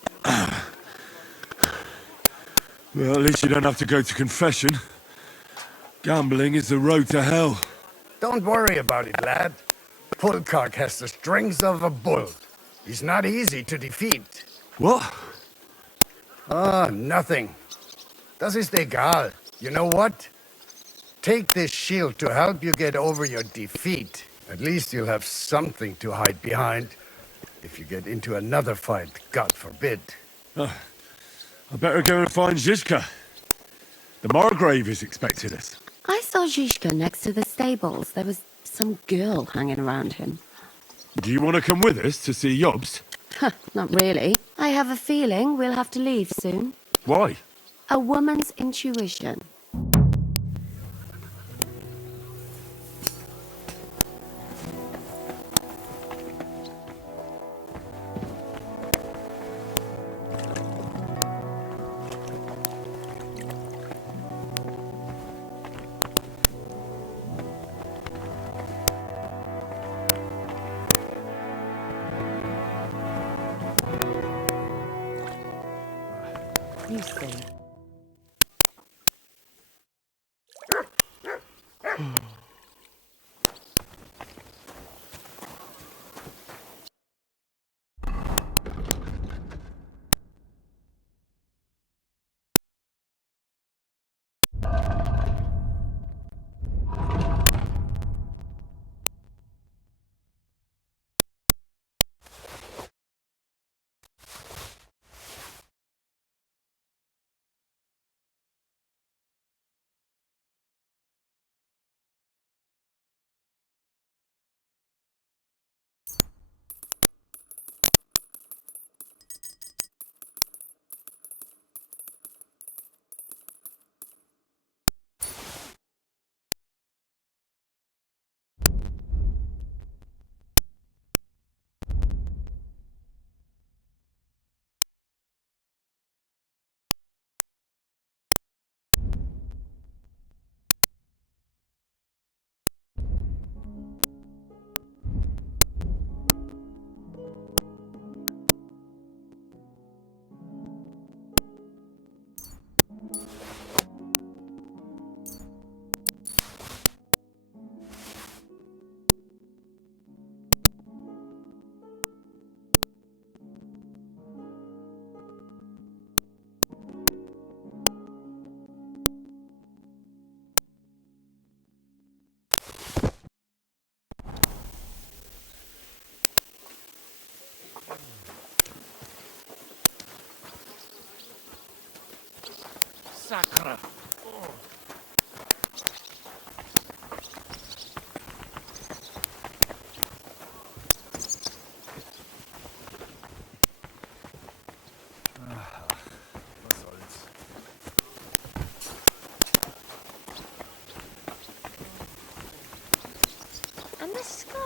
Well, at least you don't have to go to confession. Gambling is the road to hell. Don't worry about it, lad. Pulcock has the strength of a bull. He's not easy to defeat. What? Ah, nothing. Das ist egal. You know what? Take this shield to help you get over your defeat. At least you'll have something to hide behind. If you get into another fight, God forbid. I better go and find Zizka. The Margrave is expecting us. I saw Zizka next to the stables. There was some girl hanging around him. Do you want to come with us to see Yobst? Not really. I have a feeling we'll have to leave soon. Why? A woman's intuition. You see. Sacre.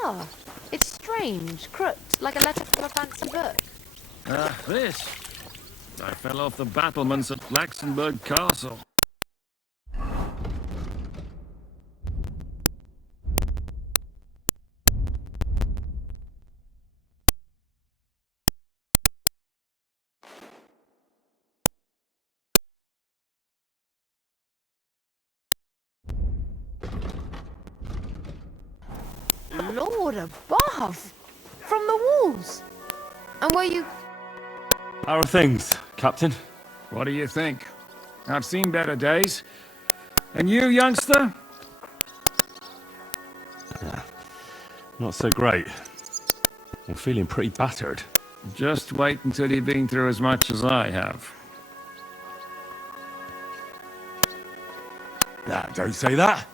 Ah, it's strange, crooked, like a letter from a fancy book. This. I fell off the battlements at Laxenburg Castle. Lord above! From the walls! And were you... How are things, Captain? What do you think? I've seen better days. And you, youngster? Not so great. I'm feeling pretty battered. Just wait until you've been through as much as I have. Nah, don't say that.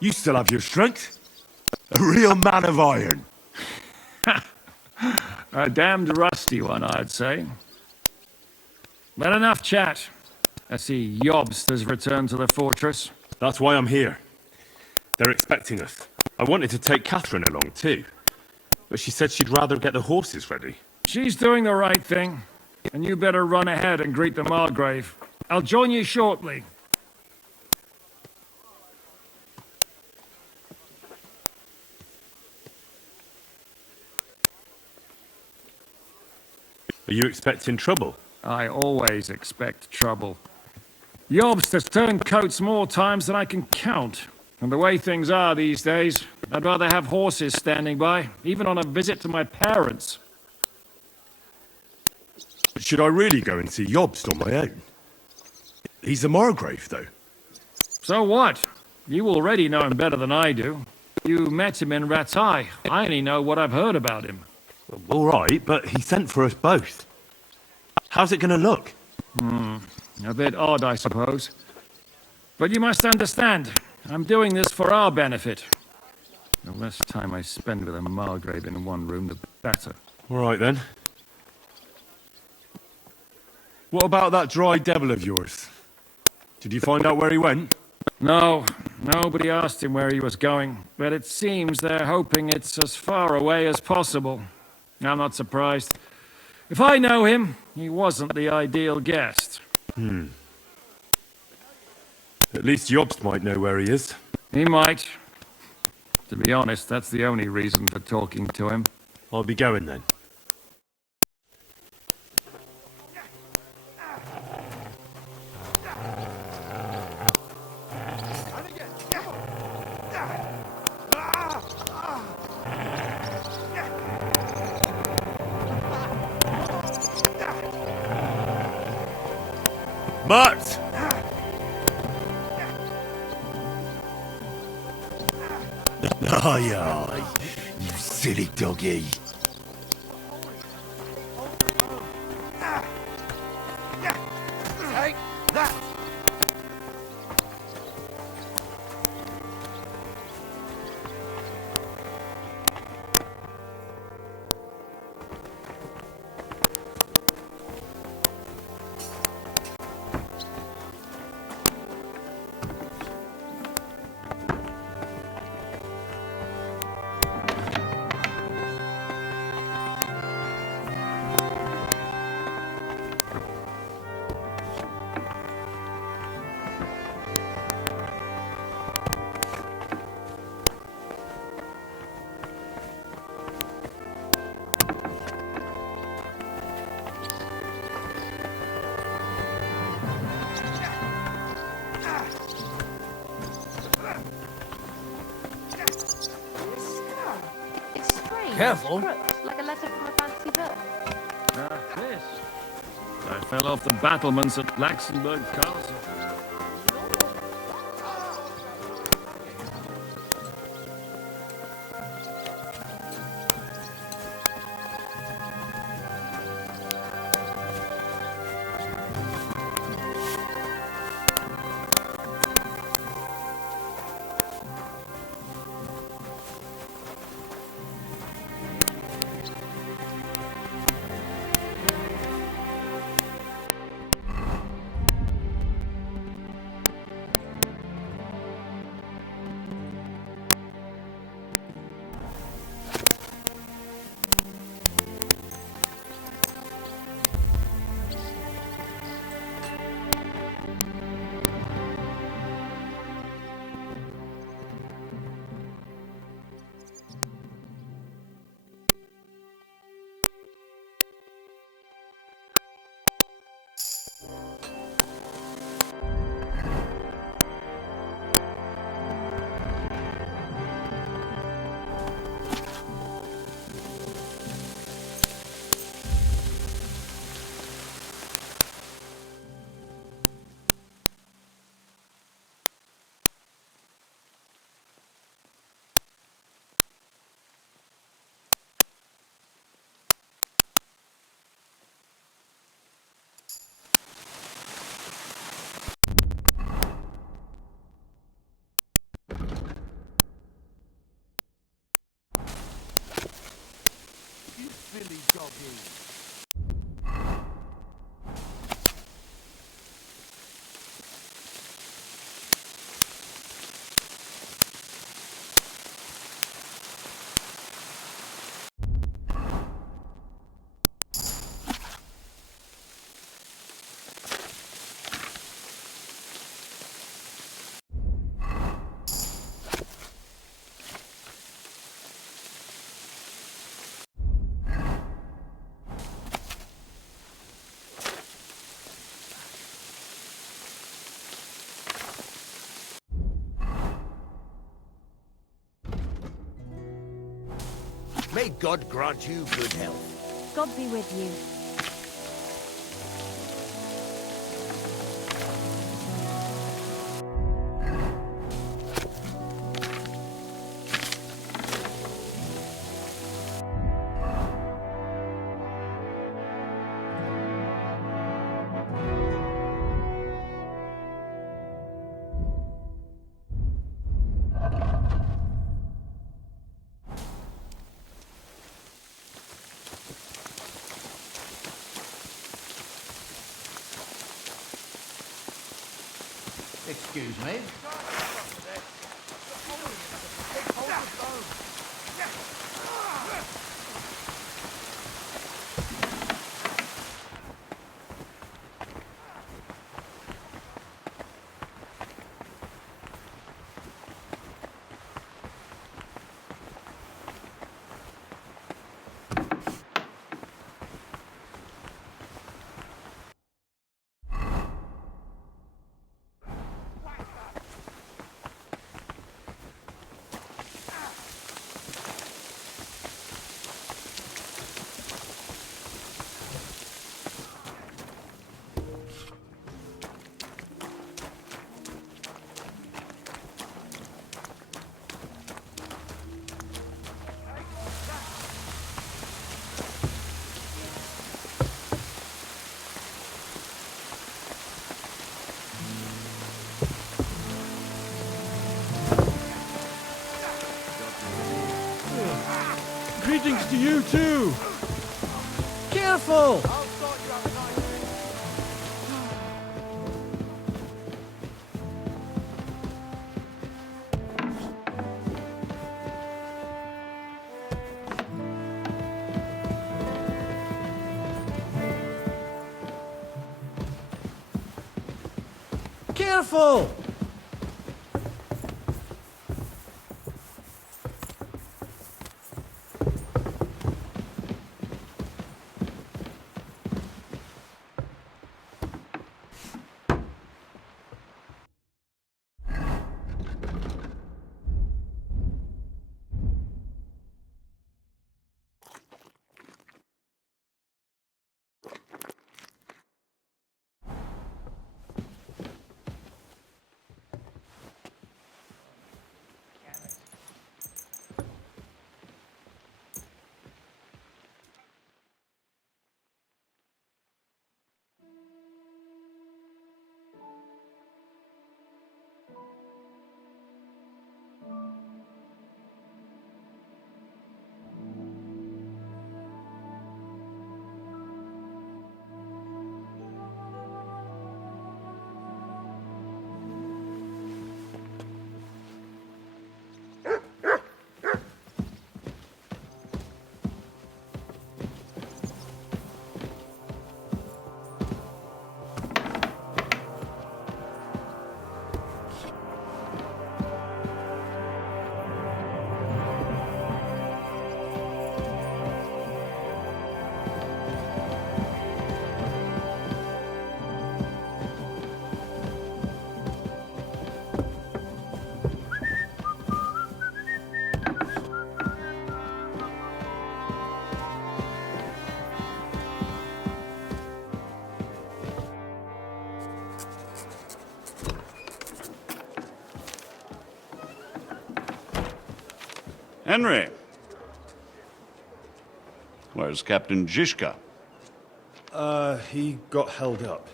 You still have your strength. A real man of iron. A damned rusty one, I'd say. But enough chat. I see Jobst has returned to the fortress. That's why I'm here. They're expecting us. I wanted to take Catherine along too, but she said she'd rather get the horses ready. She's doing the right thing, and you better run ahead and greet the Margrave. I'll join you shortly. Are you expecting trouble? I always expect trouble. Jobst has turned coats more times than I can count. And the way things are these days, I'd rather have horses standing by, even on a visit to my parents. Should I really go and see Jobst on my own? He's a Margrave, though. So what? You already know him better than I do. You met him in Ratai. I only know what I've heard about him. All right, but he sent for us both. How's it going to look? A bit odd, I suppose. But you must understand, I'm doing this for our benefit. The less time I spend with a Margrave in one room, the better. All right, then. What about that dry devil of yours? Did you find out where he went? No, nobody asked him where he was going, but it seems they're hoping it's as far away as possible. I'm not surprised. If I know him, he wasn't the ideal guest. At least Jobst might know where he is. He might. To be honest, that's the only reason for talking to him. I'll be going then. Mart! Aye, aye, you silly doggy. Take that! Careful. Like a letter from a fancy book. This. I fell off the battlements at Laxenburg Castle. May God grant you good health. God be with you. Excuse me. Greetings to you too! Careful! Careful! Henry! Where's Captain Zizka? He got held up.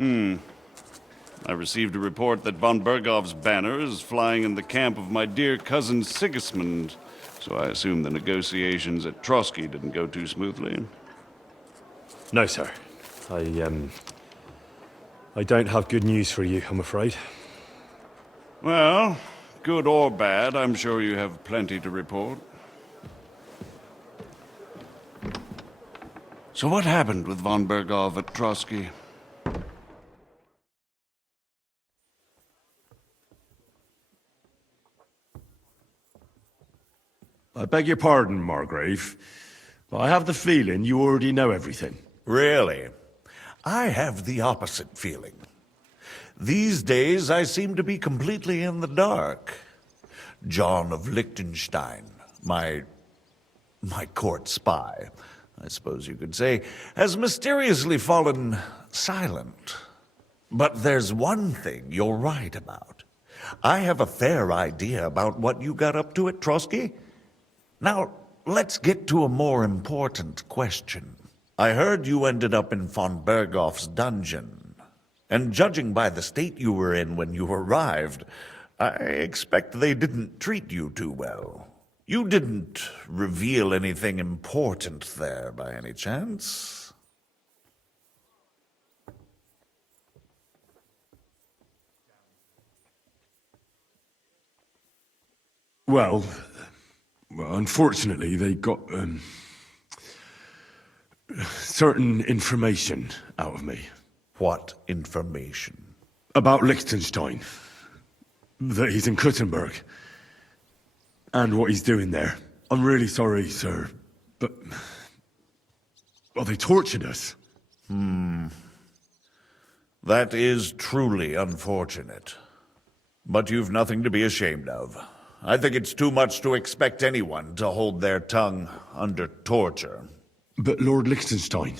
I received a report that von Bergov's banner is flying in the camp of my dear cousin Sigismund, so I assume the negotiations at Trotsky didn't go too smoothly. No, sir. I don't have good news for you, I'm afraid. Well, good or bad, I'm sure you have plenty to report. So what happened with von Bergov at Trotsky? I beg your pardon, Margrave, but I have the feeling you already know everything. Really? I have the opposite feeling. These days, I seem to be completely in the dark. John of Liechtenstein, my my court spy, I suppose you could say, has mysteriously fallen silent. But there's one thing you're right about. I have a fair idea about what you got up to at Trotsky. Now, let's get to a more important question. I heard you ended up in von Berghoff's dungeon. And judging by the state you were in when you arrived, I expect they didn't treat you too well. You didn't reveal anything important there by any chance? Well, unfortunately, they got certain information out of me. What information? About Liechtenstein. That he's in Kuttenberg. And what he's doing there. I'm really sorry, sir, but... well, they tortured us. That is truly unfortunate. But you've nothing to be ashamed of. I think it's too much to expect anyone to hold their tongue under torture. But Lord Liechtenstein...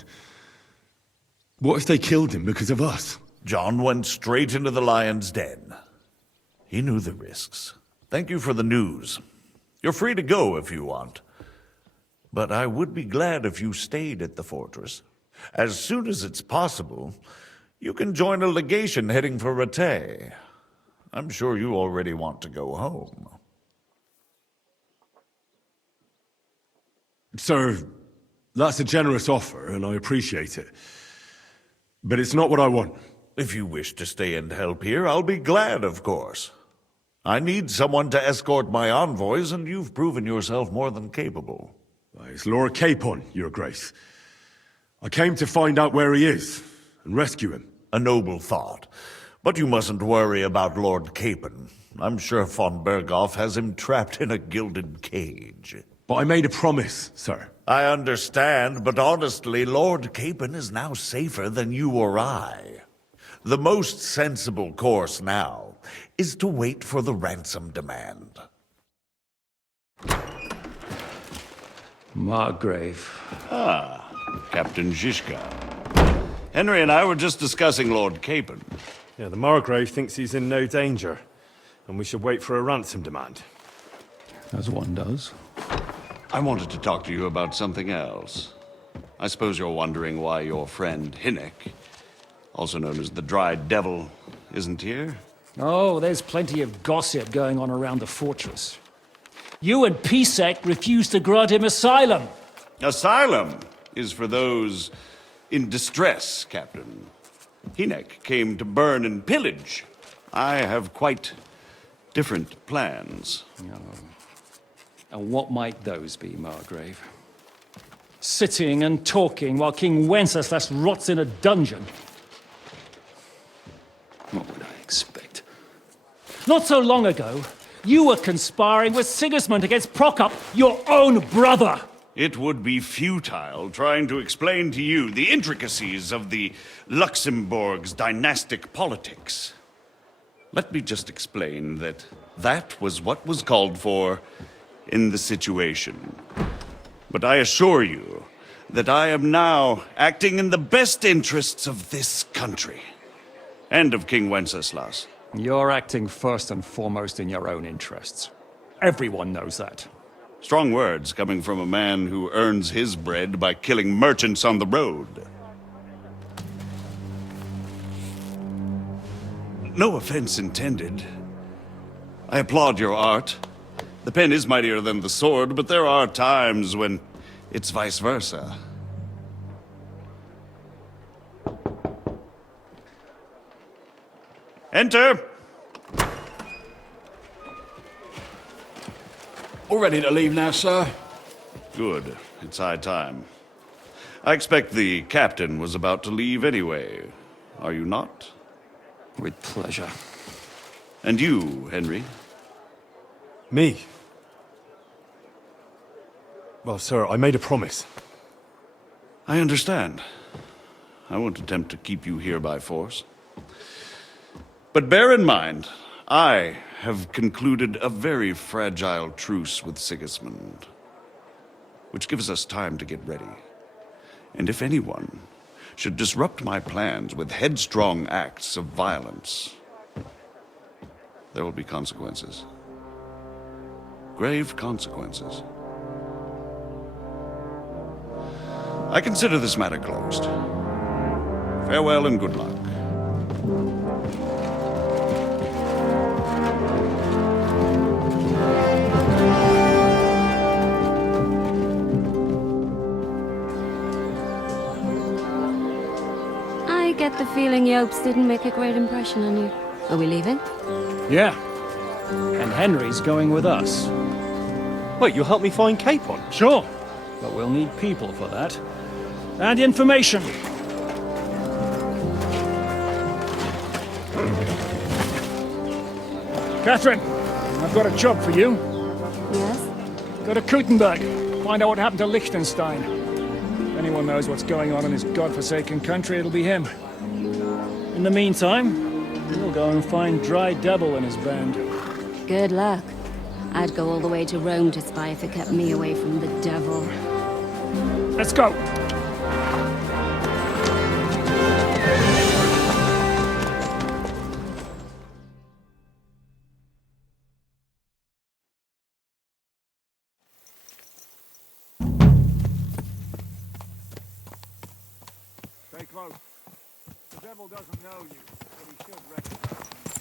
what if they killed him because of us? John went straight into the lion's den. He knew the risks. Thank you for the news. You're free to go if you want. But I would be glad if you stayed at the fortress. As soon as it's possible, you can join a legation heading for Rattay. I'm sure you already want to go home. Sir, that's a generous offer, and I appreciate it. But it's not what I want. If you wish to stay and help here, I'll be glad, of course. I need someone to escort my envoys, and you've proven yourself more than capable. It's Lord Capon, Your Grace. I came to find out where he is, and rescue him. A noble thought. But you mustn't worry about Lord Capon. I'm sure von Berghoff has him trapped in a gilded cage. But I made a promise, sir. I understand, but honestly, Lord Capon is now safer than you or I. The most sensible course now is to wait for the ransom demand. Margrave. Ah, Captain Zizka. Henry and I were just discussing Lord Capon. Yeah, the Margrave thinks he's in no danger, and we should wait for a ransom demand. As one does. I wanted to talk to you about something else. I suppose you're wondering why your friend Hinnek, also known as the Dried Devil, isn't here? Oh, there's plenty of gossip going on around the fortress. You and Pisek refused to grant him asylum. Asylum is for those in distress, Captain. Hinnek came to burn and pillage. I have quite different plans. And what might those be, Margrave? Sitting and talking while King Wenceslas rots in a dungeon. What would I expect? Not so long ago, you were conspiring with Sigismund against Prokop, your own brother! It would be futile trying to explain to you the intricacies of the Luxembourg's dynastic politics. Let me just explain that that was what was called for in the situation. But I assure you that I am now acting in the best interests of this country. And of King Wenceslas. You're acting first and foremost in your own interests. Everyone knows that. Strong words coming from a man who earns his bread by killing merchants on the road. No offense intended. I applaud your art. The pen is mightier than the sword, but there are times when it's vice versa. Enter! All ready to leave now, sir? Good. It's high time. I expect the captain was about to leave anyway. Are you not? With pleasure. And you, Henry? Me? Well, sir, I made a promise. I understand. I won't attempt to keep you here by force. But bear in mind, I have concluded a very fragile truce with Sigismund. which gives us time to get ready. And if anyone should disrupt my plans with headstrong acts of violence, there will be consequences. Grave consequences. I consider this matter closed. Farewell and good luck. I get the feeling Yopes didn't make a great impression on you. Are we leaving? Yeah. And Henry's going with us. Wait, you'll help me find Capon? Sure. But we'll need people for that. And information. Catherine, I've got a job for you. Yes? Go to Kuttenberg. Find out what happened to Liechtenstein. If anyone knows what's going on in his godforsaken country, it'll be him. In the meantime, we'll go and find Dry Devil and his band. Good luck. I'd go all the way to Rome to spy if it kept me away from the devil. Let's go! Stay close. The devil doesn't know you, but he should recognize you.